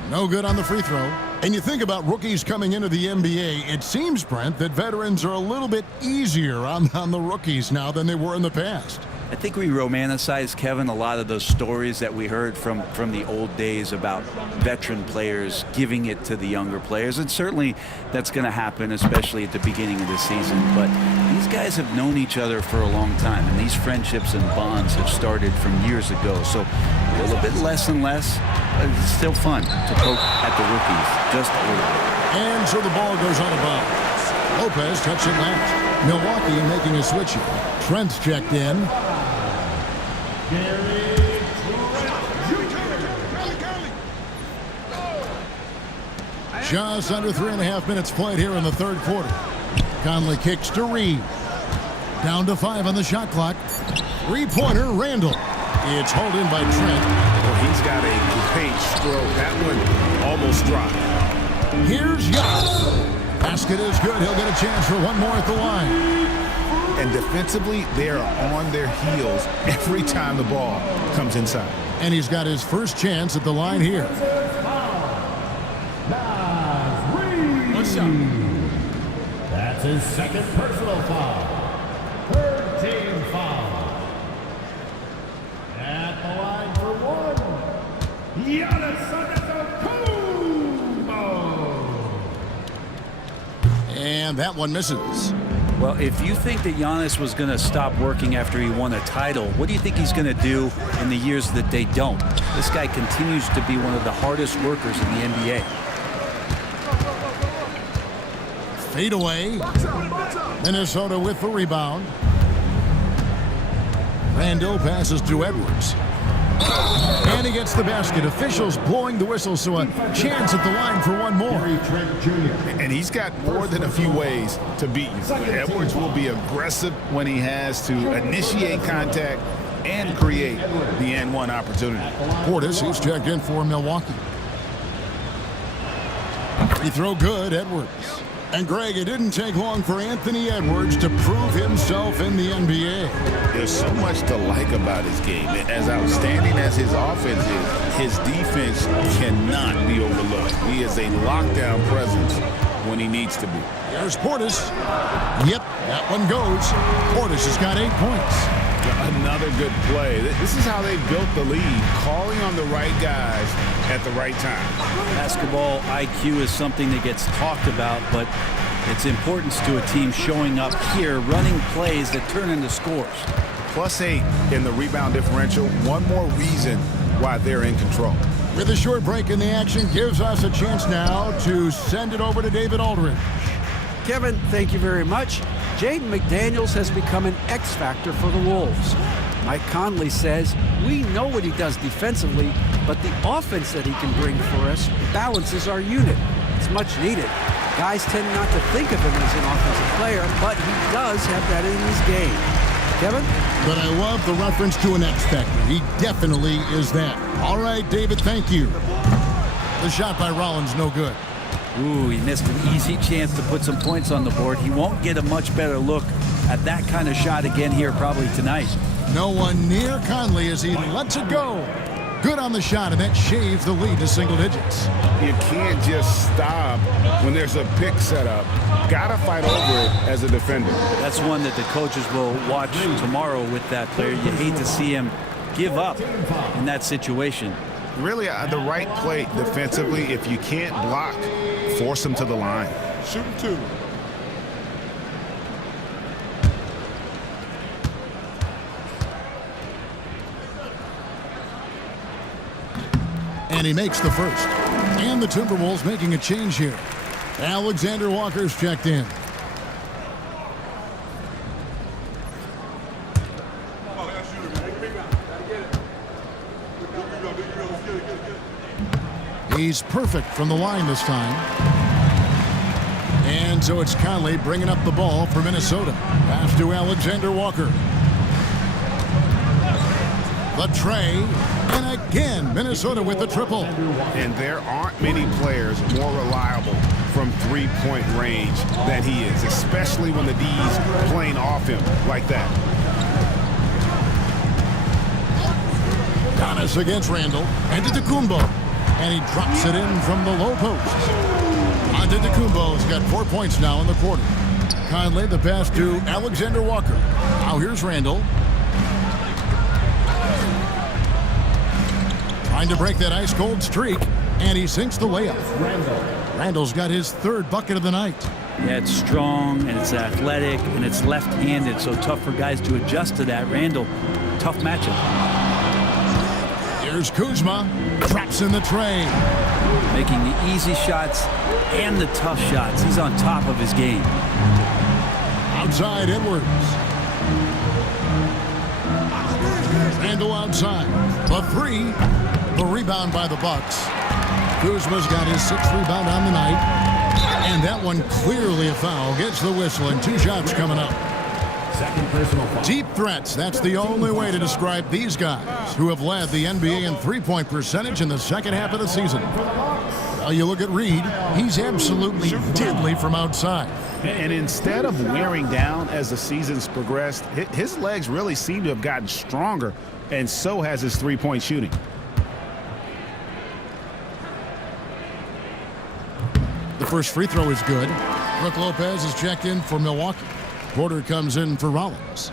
No good on the free throw. And you think about rookies coming into the NBA, it seems, Brent, that veterans are a little bit easier on the rookies now than they were in the past. I think we romanticize, Kevin, a lot of those stories that we heard from the old days about veteran players giving it to the younger players. And certainly that's going to happen, especially at the beginning of the season. But these guys have known each other for a long time, and these friendships and bonds have started from years ago. So a little bit less and less, but it's still fun to poke at the rookies just a little bit. And so the ball goes out of bounds. Lopez touched it last. Milwaukee making a switch here. Trent's checked in. Just under 3.5 minutes played here in the 3rd quarter. Conley kicks to Reed. Down to 5 on the shot clock. 3-pointer, Randall. It's hauled in by Trent. Well, he's got a great stroke. That one almost dropped. Here's Giannis. Basket is good. He'll get a chance for one more at the line. And defensively, they are on their heels every time the ball comes inside. And he's got his first chance at the line here. One shot. That's his 2nd personal foul. 3rd team foul. At the line for 1. Giannis Antetokounmpo. And that one misses. Well, if you think that Giannis was going to stop working after he won a title, what do you think he's going to do in the years that they don't? This guy continues to be one of the hardest workers in the NBA. Fade away. Minnesota with the rebound. Randall passes to Edwards. And he gets the basket. Officials blowing the whistle, so a chance at the line for one more. And he's got more than a few ways to beat you. Edwards will be aggressive when he has to initiate contact and create the N1 opportunity. Portis, who's checked in for Milwaukee. Free throw good, Edwards. And Greg, it didn't take long for Anthony Edwards to prove himself in the NBA. There's so much to like about his game. As outstanding as his offense is, his defense cannot be overlooked. He is a lockdown presence when he needs to be. There's Portis. Yep, that one goes. Portis has got 8 points. Another good play. This is how they built the lead, calling on the right guys at the right time. Basketball IQ is something that gets talked about, but its importance to a team showing up here, running plays that turn into scores. +8 in the rebound differential. One more reason why they're in control. With a short break in the action, gives us a chance now to send it over to David Aldridge. Kevin, thank you very much. Jaden McDaniels has become an X factor for the Wolves. Mike Conley says, we know what he does defensively, but the offense that he can bring for us balances our unit. It's much needed. Guys tend not to think of him as an offensive player, but he does have that in his game. Kevin? But I love the reference to an X factor. He definitely is that. All right, David, thank you. The shot by Rollins, no good. Ooh, he missed an easy chance to put some points on the board. He won't get a much better look at that kind of shot again here probably tonight. No one near Conley as he lets it go. Good on the shot, and that shaves the lead to single digits. You can't just stop when there's a pick set up. Gotta fight over it as a defender. That's one that the coaches will watch tomorrow with that player. You hate to see him give up in that situation. Really, the right play defensively. If you can't block, force him to the line. Shooting 2. And he makes the first. And the Timberwolves making a change here. Alexander Walker's checked in. He's perfect from the line this time. And so it's Conley bringing up the ball for Minnesota. Pass to Alexander Walker. The tray. And again, Minnesota with the triple. And there aren't many players more reliable from three-point range than he is, especially when the D's playing off him like that. Giannis against Randall. Antetokounmpo. And he drops it in from the low post. Antetokounmpo's got 4 points now in the quarter. Conley, the pass to Alexander Walker. Now here's Randall. Trying to break that ice-cold streak, and he sinks the layup. Randall's got his third bucket of the night. Yeah, it's strong, and it's athletic, and it's left-handed, so tough for guys to adjust to that. Randall, tough matchup. Here's Kuzma, traps in the tray. Making the easy shots and the tough shots. He's on top of his game. Outside Edwards. Randall outside. The three. The rebound by the Bucks. Kuzma's got his 6th rebound on the night. And that one clearly a foul. Gets the whistle, and 2 shots coming up. Second personal foul. Deep threats. That's the only way to describe these guys who have led the NBA in three-point percentage in the second half of the season. Well, you look at Reed. He's absolutely deadly from outside. And instead of wearing down as the season's progressed, his legs really seem to have gotten stronger, and so has his three-point shooting. The first free throw is good. Brook Lopez is checked in for Milwaukee. Porter comes in for Rollins.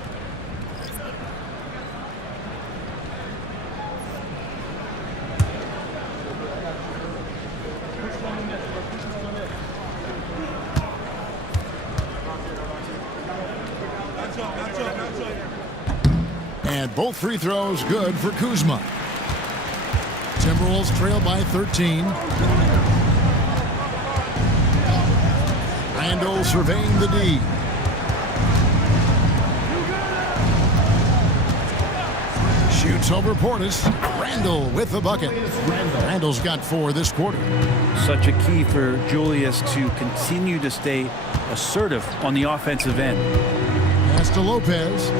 And both free throws good for Kuzma. Timberwolves trail by 13. Randall surveying the D. Shoots over Portis. Randall with the bucket. Randall's got 4 this quarter. Such a key for Julius to continue to stay assertive on the offensive end. Pass to Lopez.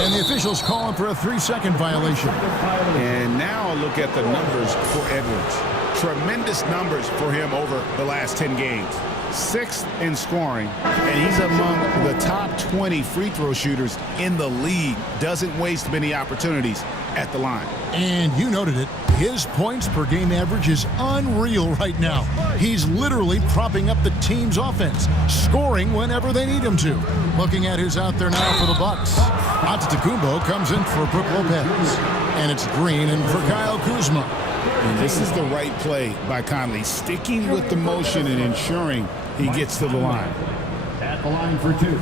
And the officials calling for a 3-second violation. And now look at the numbers for Edwards. Tremendous numbers for him over the last 10 games. 6th in scoring, and he's among the top 20 free throw shooters in the league. Doesn't waste many opportunities at the line. And you noted it. His points per game average is unreal right now. He's literally propping up the team's offense, scoring whenever they need him to. Looking at who's out there now for the Bucks. Antetokounmpo comes in for Brook Lopez. And it's Green in for Kyle Kuzma. And this is the right play by Conley, sticking with the motion and ensuring he gets to the line. At the line for 2.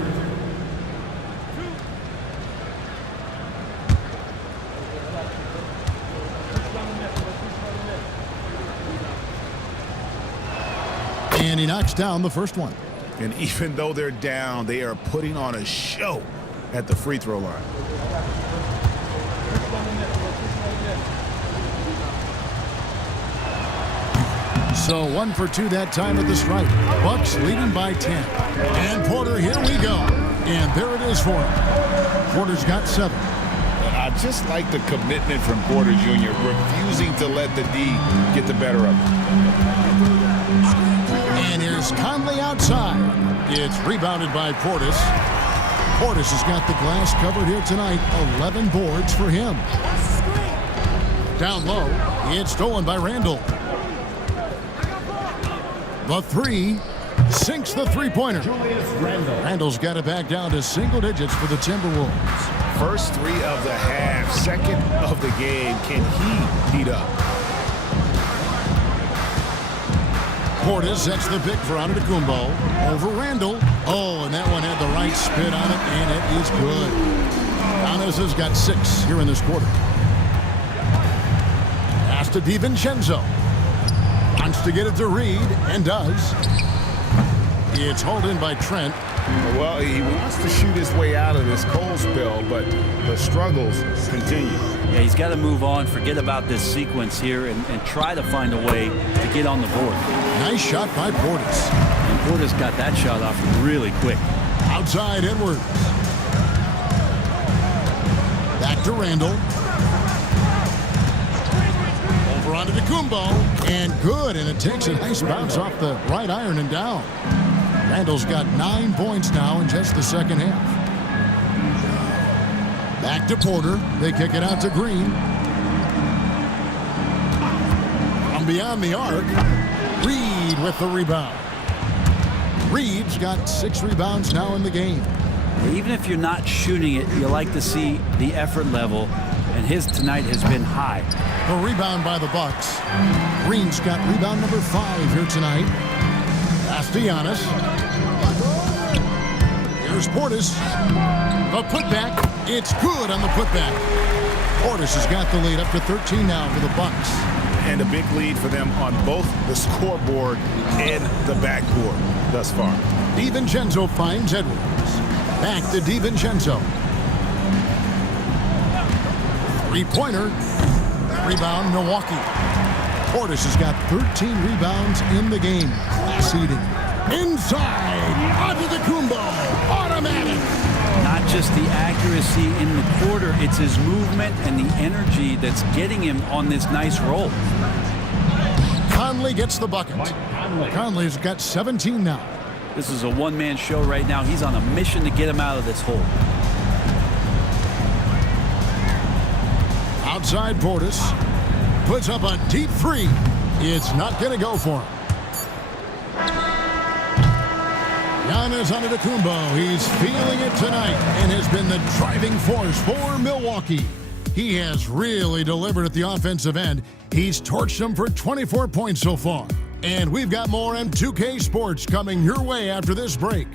And he knocks down the first one. And even though they're down, they are putting on a show at the free throw line. So 1 for 2 that time at the stripe. Bucks leading by 10. And Porter, here we go. And there it is for him. Porter's got 7. I just like the commitment from Porter Jr., refusing to let the D get the better of him. And here's Conley outside. It's rebounded by Portis. Portis has got the glass covered here tonight. 11 boards for him. Down low, it's stolen by Randall. The three sinks the three-pointer. Randall's got it back down to single digits for the Timberwolves. First three of the half, second of the game. Can he heat up? Portis sets the pick for Antetokounmpo over Randall. Oh, and that one had the right spin on it, and it is good. Giannis has got 6 here in this quarter. Pass to DiVincenzo. Wants to get it to Reed, and does. It's hauled in by Trent. Well, he wants to shoot his way out of this cold spell, but the struggles continue. Yeah, he's got to move on, forget about this sequence here, and try to find a way to get on the board. Nice shot by Portis. And Portis got that shot off really quick. Outside Edwards. Back to Randall. Over onto Antetokounmpo, and good, and it takes a nice bounce off the right iron and down. Randall's got 9 points now in just the second half. Back to Porter. They kick it out to Green. From beyond the arc, Reed with the rebound. Reed's got 6 rebounds now in the game. Even if you're not shooting it, you like to see the effort level, and his tonight has been high. The rebound by the Bucks. Green's got rebound number 5 here tonight. Pass to Giannis. Here's Portis. The putback. It's good on the putback. Portis has got the lead up to 13 now for the Bucks. And a big lead for them on both the scoreboard and the backboard thus far. DiVincenzo finds Edwards. Back to DiVincenzo. Three-pointer. Rebound, Milwaukee. Portis has got 13 rebounds in the game. Class eating. Inside. Antetokounmpo. Automatic. Not just the accuracy in the quarter, it's his movement and the energy that's getting him on this nice roll. Conley gets the bucket. Conley's got 17 now. This is a one-man show right now. He's on a mission to get him out of this hole. Outside Portis. Puts up a deep 3. It's not going to go for him. Giannis Antetokounmpo, he's feeling it tonight and has been the driving force for Milwaukee. He has really delivered at the offensive end. He's torched them for 24 points so far. And we've got more M2K Sports coming your way after this break.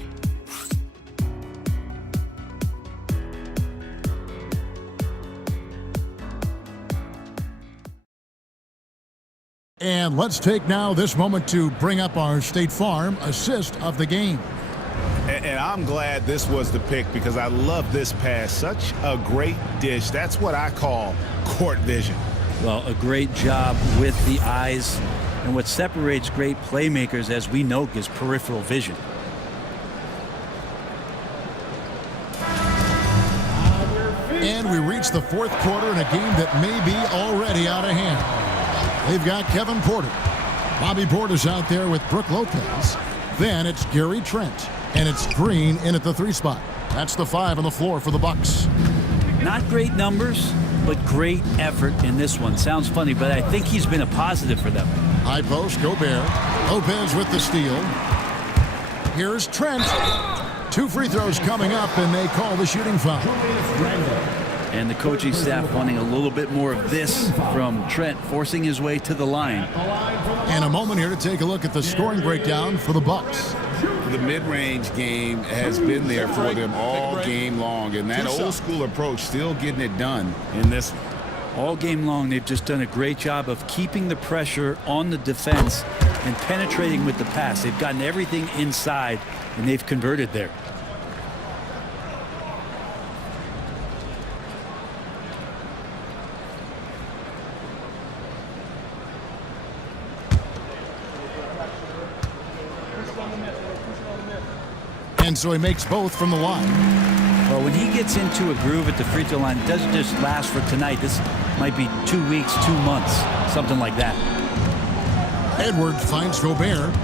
And let's take now this moment to bring up our State Farm assist of the game. And I'm glad this was the pick because I love this pass. Such a great dish. That's what I call court vision. Well, a great job with the eyes. And what separates great playmakers, as we know, is peripheral vision. And we reach the fourth quarter in a game that may be already out of hand. They've got Kevin Porter. Bobby Portis out there with Brook Lopez. Then it's Gary Trent. And it's Green in at the 3 spot. That's the 5 on the floor for the Bucks. Not great numbers, but great effort in this one. Sounds funny, but I think he's been a positive for them. High post, Gobert. Lopez with the steal. Here's Trent. 2 free throws coming up, and they call the shooting foul. And the coaching staff wanting a little bit more of this from Trent, forcing his way to the line. And a moment here to take a look at the scoring breakdown for the Bucks. The mid-range game has been there for them all game long, and that old school approach still getting it done in this one. All game long, they've just done a great job of keeping the pressure on the defense and penetrating with the pass. They've gotten everything inside, and they've converted there. And so he makes both from the line. Well, when he gets into a groove at the free throw line, it doesn't just last for tonight. This might be 2 weeks, 2 months, something like that. Edwards finds Gobert.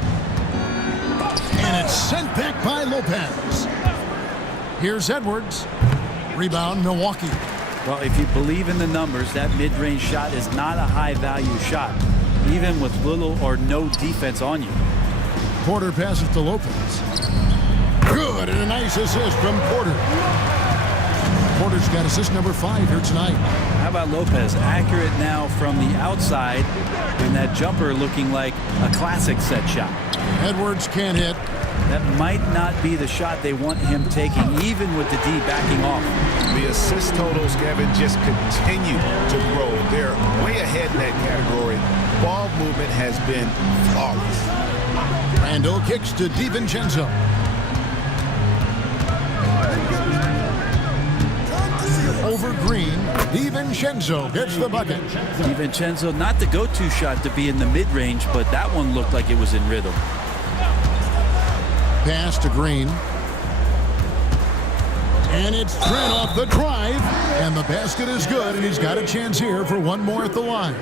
And it's sent back by Lopez. Here's Edwards. Rebound, Milwaukee. Well, if you believe in the numbers, that mid-range shot is not a high-value shot, even with little or no defense on you. Porter passes to Lopez. Good, and a nice assist from Porter. Porter's got assist number 5 here tonight. How about Lopez? Accurate now from the outside, and that jumper looking like a classic set shot. Edwards can't hit. That might not be the shot they want him taking, even with the D backing off. The assist totals, Kevin, just continue to grow. They're way ahead in that category. Ball movement has been flawless. Randall kicks to DiVincenzo. Over Green, DiVincenzo gets the bucket. DiVincenzo, not the go-to shot to be in the mid-range, but that one looked like it was in rhythm. Pass to Green. And it's Trent off the drive. And the basket is good, and he's got a chance here for one more at the line.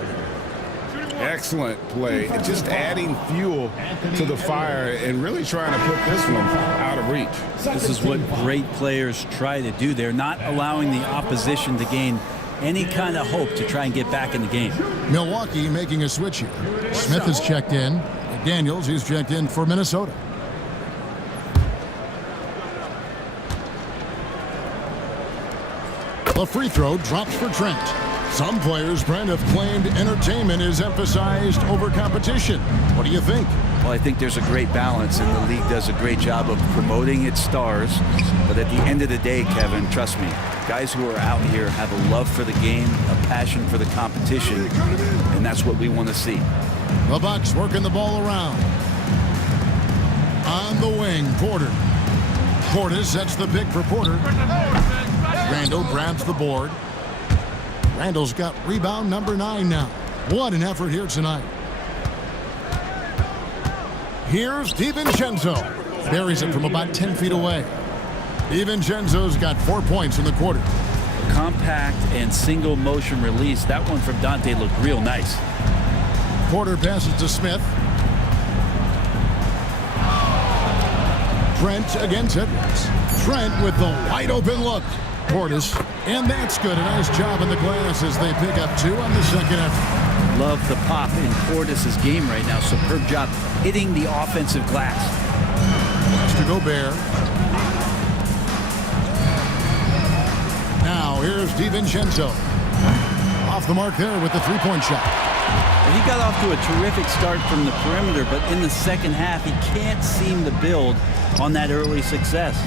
Excellent play. Just adding fuel to the fire and really trying to put this one out of reach. This is what great players try to do. They're not allowing the opposition to gain any kind of hope to try and get back in the game. Milwaukee making a switch here. Smith is checked in. McDaniels, he's checked in for Minnesota. The free throw drops for Trent. Some players, Brent, have claimed entertainment is emphasized over competition. What do you think? Well, I think there's a great balance, and the league does a great job of promoting its stars. But at the end of the day, Kevin, trust me, guys who are out here have a love for the game, a passion for the competition, and that's what we want to see. The Bucks working the ball around. On the wing, Porter. Portis sets the pick for Porter. Randall grabs the board. Randall's got rebound number 9 now. What an effort here tonight. Here's DiVincenzo. Buries it from about 10 feet away. DiVincenzo's got 4 points in the quarter. Compact and single motion release. That one from Dante looked real nice. Porter passes to Smith. Trent against Edwards. Trent with the wide open look. Portis, and that's good. A nice job in the glass as they pick up 2 on the second effort. Love the pop in Portis' game right now. Superb job hitting the offensive glass. Pass to Gobert. Now here's DiVincenzo. Off the mark there with the three-point shot. He got off to a terrific start from the perimeter, but in the second half, he can't seem to build on that early success.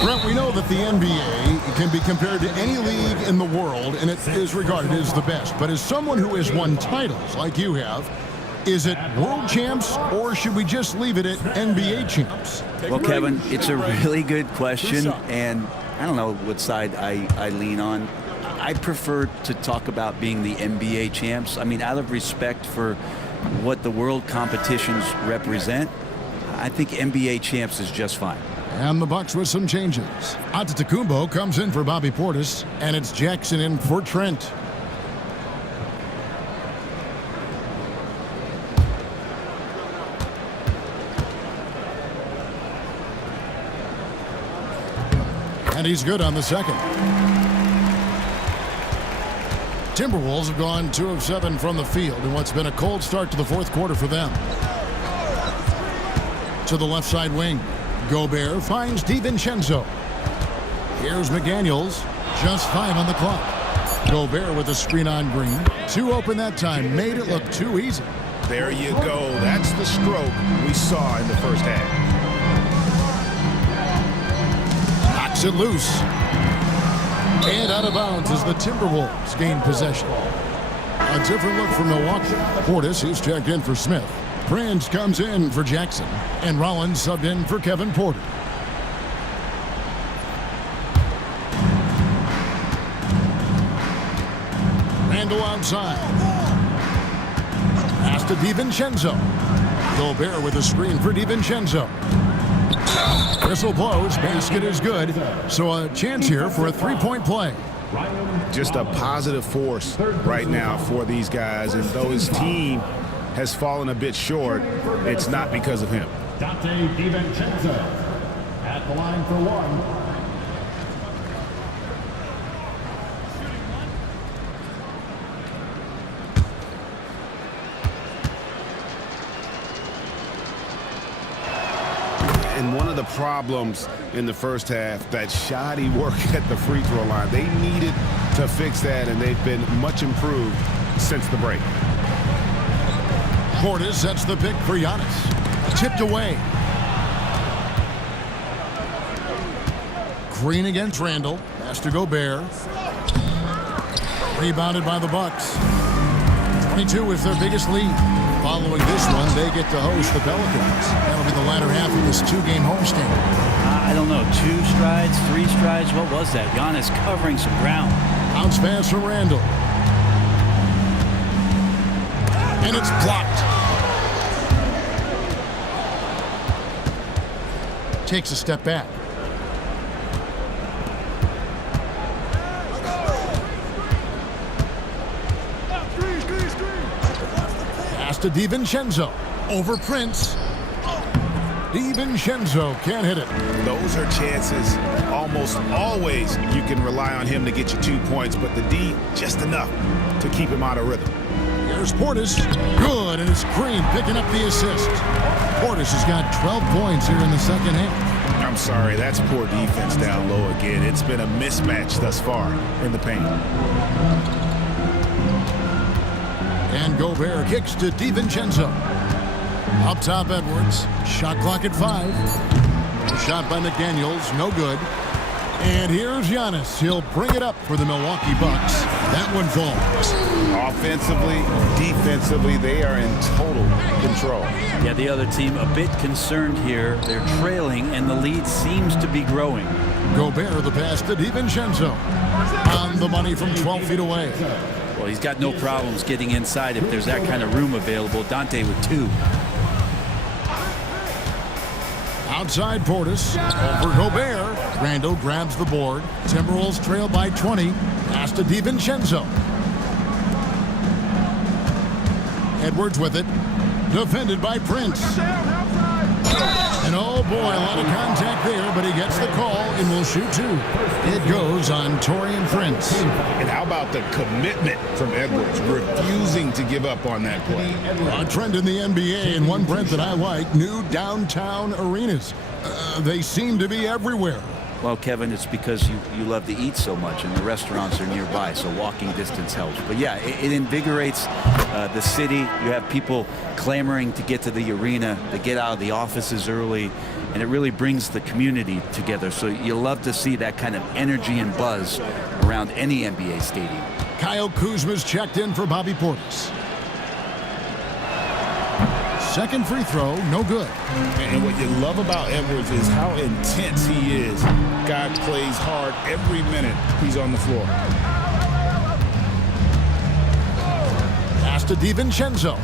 Brent, we know that the NBA can be compared to any league in the world, and it is regarded as the best. But as someone who has won titles like you have, is it world champs, or should we just leave it at NBA champs? Well, Kevin, it's a really good question, and I don't know what side I lean on. I prefer to talk about being the NBA champs. I mean, out of respect for what the world competitions represent, I think NBA champs is just fine. And the Bucks with some changes. Antetokounmpo comes in for Bobby Portis, and it's Jackson in for Trent. And he's good on the second. Timberwolves have gone 2 of 7 from the field in what's been a cold start to the fourth quarter for them. To the left side wing. Gobert finds DiVincenzo. Here's McDaniels. Just 5 on the clock. Gobert with a screen on Green. 2 open that time. Made it look too easy. There you go. That's the stroke we saw in the first half. Knocks it loose. And out of bounds as the Timberwolves gain possession. A different look for Milwaukee. Portis, who's checked in for Smith. Prince comes in for Jackson. And Rollins subbed in for Kevin Porter. Randall outside. Pass to DiVincenzo. Gobert with a screen for DiVincenzo. Whistle blows. Basket is good. So a chance here for a three-point play. Just a positive force right now for these guys. And though his team has fallen a bit short, it's not because of him. Dante DiVincenzo at the line for 1. And one of the problems in the first half, that shoddy work at the free throw line. They needed to fix that, and they've been much improved since the break. Portis sets the pick for Giannis. Tipped away. Green against Randall. Pass to Gobert. Rebounded by the Bucks. 22 is their biggest lead. Following this one, they get to host the Pelicans. That'll be the latter half of this two-game homestand. I don't know, 2 strides, 3 strides, what was that? Giannis covering some ground. Bounce pass from Randall. And it's blocked. Takes a step back. Pass to DiVincenzo. Over Prince. DiVincenzo can't hit it. Those are chances almost always you can rely on him to get you 2 points, but the D just enough to keep him out of rhythm. Here's Portis. Good, and it's Green picking up the assist. Portis has got 12 points here in the second half. I'm sorry, that's poor defense down low again. It's been a mismatch thus far in the paint. And Gobert kicks to DiVincenzo. Up top, Edwards. Shot clock at 5. A shot by McDaniels, no good. And here's Giannis. He'll bring it up for the Milwaukee Bucks. That one falls. Offensively, defensively, they are in total control. Yeah, the other team a bit concerned here. They're trailing, and the lead seems to be growing. Gobert, the pass to DiVincenzo. On the money from 12 feet away. Well, he's got no problems getting inside if there's that kind of room available. Dante with 2. Outside Portis. Over Gobert. Randall grabs the board. Timberwolves trail by 20. Pass to DiVincenzo. Edwards with it. Defended by Prince. And oh boy, a lot of contact there, but he gets the call and will shoot 2. It goes on Taurean Prince. And how about the commitment from Edwards, refusing to give up on that play? A trend in the NBA, and one, Brent, that I like, new downtown arenas. They seem to be everywhere. Well, Kevin, it's because you love to eat so much and the restaurants are nearby, so walking distance helps. But yeah, it invigorates the city. You have people clamoring to get to the arena, to get out of the offices early, and it really brings the community together. So you love to see that kind of energy and buzz around any NBA stadium. Kyle Kuzma's checked in for Bobby Portis. Second free throw, no good. And what you love about Edwards is how intense he is. Guy plays hard every minute he's on the floor. Pass to DiVincenzo.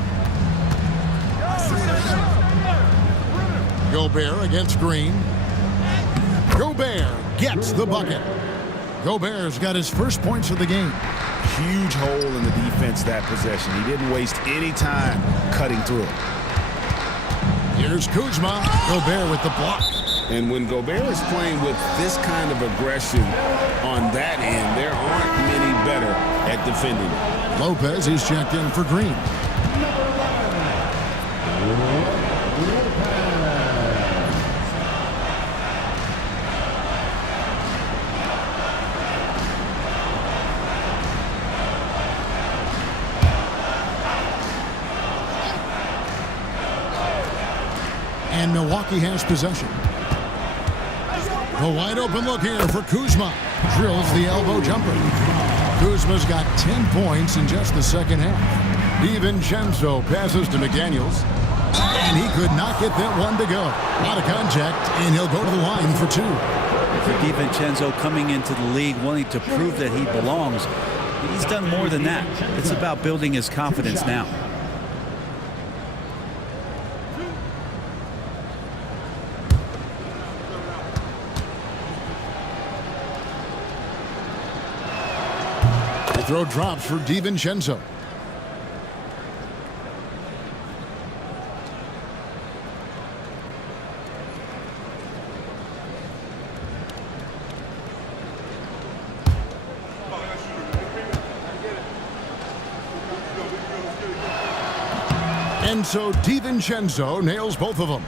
Gobert against Green. Gobert gets the bucket. Gobert's got his first points of the game. Huge hole in the defense that possession. He didn't waste any time cutting through it. Here's Kuzma. Gobert with the block. And when Gobert is playing with this kind of aggression on that end, there aren't many better at defending. Lopez is checked in for Green. And Milwaukee has possession. A wide open look here for Kuzma. Drills the elbow jumper. Kuzma's got 10 points in just the second half. DiVincenzo passes to McDaniels. And he could not get that one to go. Out of contact, and he'll go to the line for 2. For DiVincenzo coming into the league wanting to prove that he belongs, he's done more than that. It's about building his confidence now. Throw drops for DiVincenzo. And so DiVincenzo nails both of them.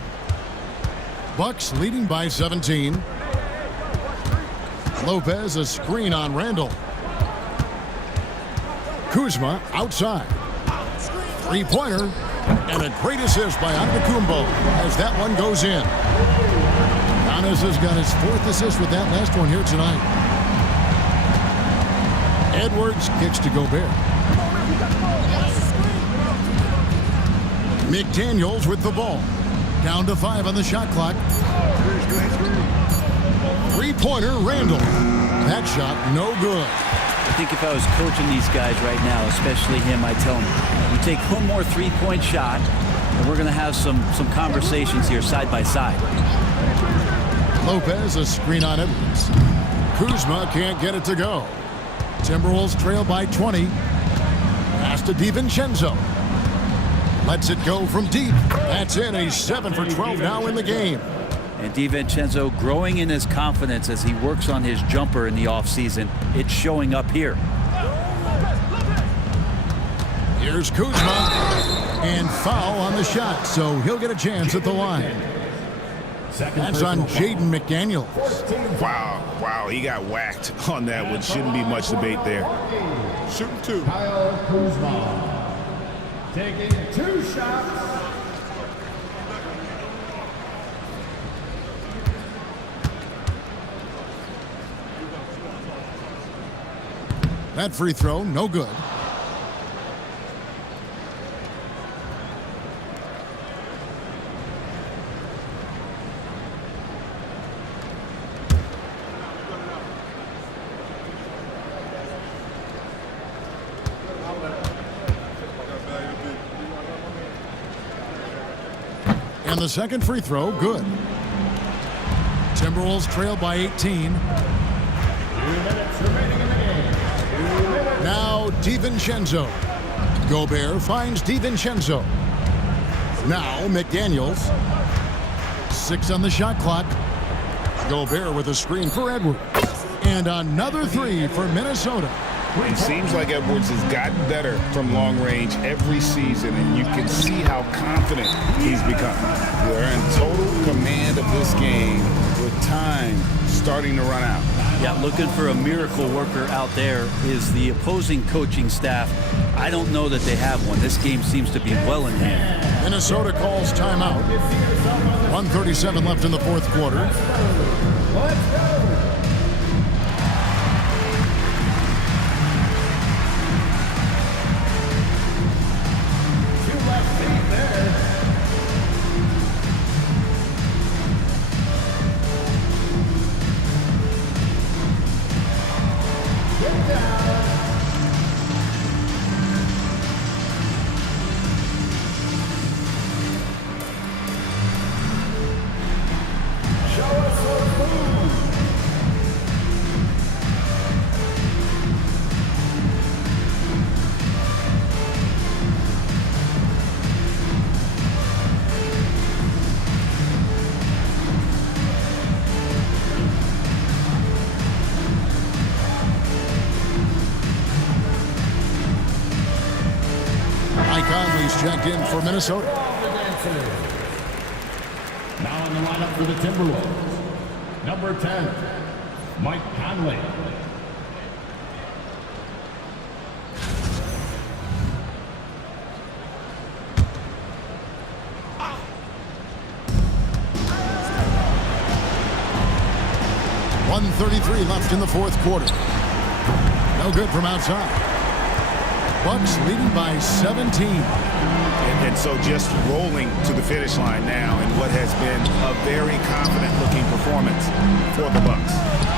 Bucks leading by 17. Lopez a screen on Randall. Kuzma outside. Three-pointer and a great assist by Antetokounmpo as that one goes in. Giannis has got his 4th assist with that last one here tonight. Edwards kicks to Gobert. McDaniels with the ball. Down to 5 on the shot clock. Three-pointer, Randall. That shot, no good. I think if I was coaching these guys right now, especially him, I'd tell him, you take one more three-point shot, and we're going to have some conversations here side by side. Lopez a screen on Edwards. Kuzma can't get it to go. Timberwolves trail by 20. Pass to DiVincenzo. Lets it go from deep. That's in. He's 7 for 12 now in the game. And DiVincenzo growing in his confidence as he works on his jumper in the offseason. It's showing up here. Here's Kuzma. And foul on the shot, so he'll get a chance at the line. That's on Jaden McDaniels. Wow, he got whacked on that one. Shouldn't be much debate there. Shooting 2. Kyle Kuzma taking 2 shots. That free throw, no good. And the second free throw, good. Timberwolves trail by 18. 2 minutes remaining in the game. Now DiVincenzo. Gobert finds DiVincenzo. Now McDaniels. 6 on the shot clock. Gobert with a screen for Edwards. And another 3 for Minnesota. It seems like Edwards has gotten better from long range every season, and you can see how confident he's become. They're in total command of this game with time starting to run out. Yeah, looking for a miracle worker out there is the opposing coaching staff. I don't know that they have one. This game seems to be well in hand. Minnesota calls timeout. 1:37 left in the 4th quarter. Let's go. Checked in for Minnesota. Now in the lineup for the Timberwolves, number 10, Mike Conley. .133 left in the 4th quarter. No good from outside. Bucks leading by 17. And so just rolling to the finish line now in what has been a very confident-looking performance for the Bucks.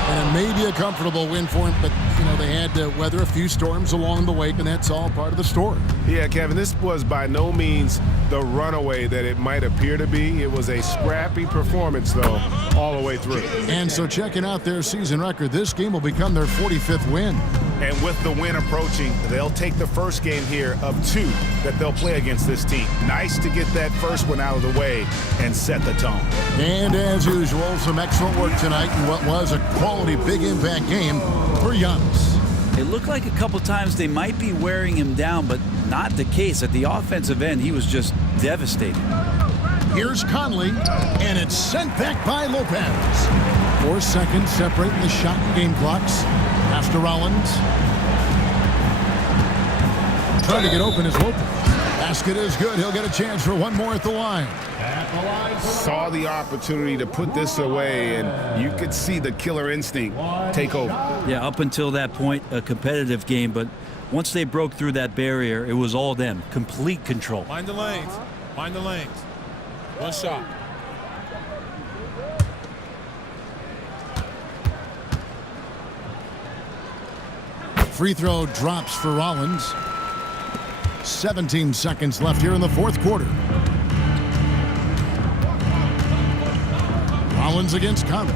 And it may be a comfortable win for him, but, you know, they had to weather a few storms along the way, and that's all part of the story. Yeah, Kevin, this was by no means the runaway that it might appear to be. It was a scrappy performance, though, all the way through. And so checking out their season record, this game will become their 45th win. And with the win approaching, they'll take the first game here of 2 that they'll play against this team. Nice to get that first one out of the way and set the tone. And as usual, some excellent work tonight in what was a quality big impact game for Giannis. It looked like a couple times they might be wearing him down, but not the case. At the offensive end, he was just devastating. Here's Conley, and it's sent back by Lopez. 4 seconds separating the shot and game clocks. Pass to Rollins. Trying to get open is Lopez. Basket is good. He'll get a chance for one more at the line. Saw the opportunity to put this away, and you could see the killer instinct take over. Yeah, up until that point, a competitive game, but once they broke through that barrier, it was all them. Complete control. Mind the lanes. Mind the lanes. One shot. Free throw drops for Rollins. 17 seconds left here in the fourth quarter. Rollins against Conley.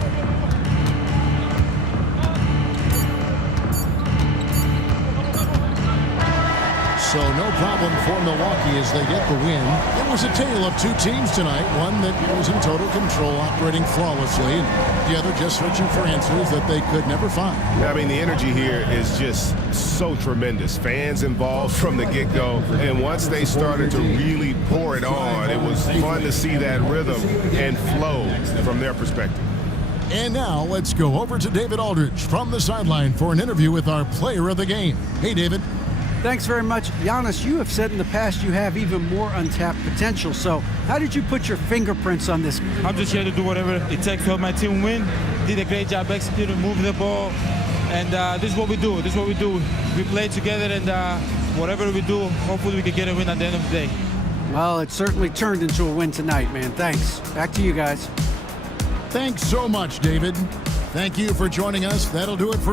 So no problem for Milwaukee as they get the win. It was a tale of two teams tonight. One that was in total control, operating flawlessly, and the other just searching for answers that they could never find. I mean, the energy here is just so tremendous. Fans involved from the get-go, and once they started to really pour it on, it was fun to see that rhythm and flow from their perspective. And now let's go over to David Aldridge from the sideline for an interview with our player of the game. Hey, David. Thanks very much. Giannis, you have said in the past you have even more untapped potential. So how did you put your fingerprints on this? I'm just here to do whatever it takes to help my team win. Did a great job executing, moving the ball. And this is what we do. This is what we do. We play together, and whatever we do, hopefully we can get a win at the end of the day. Well, it certainly turned into a win tonight, man. Thanks. Back to you guys. Thanks so much, David. Thank you for joining us. That'll do it for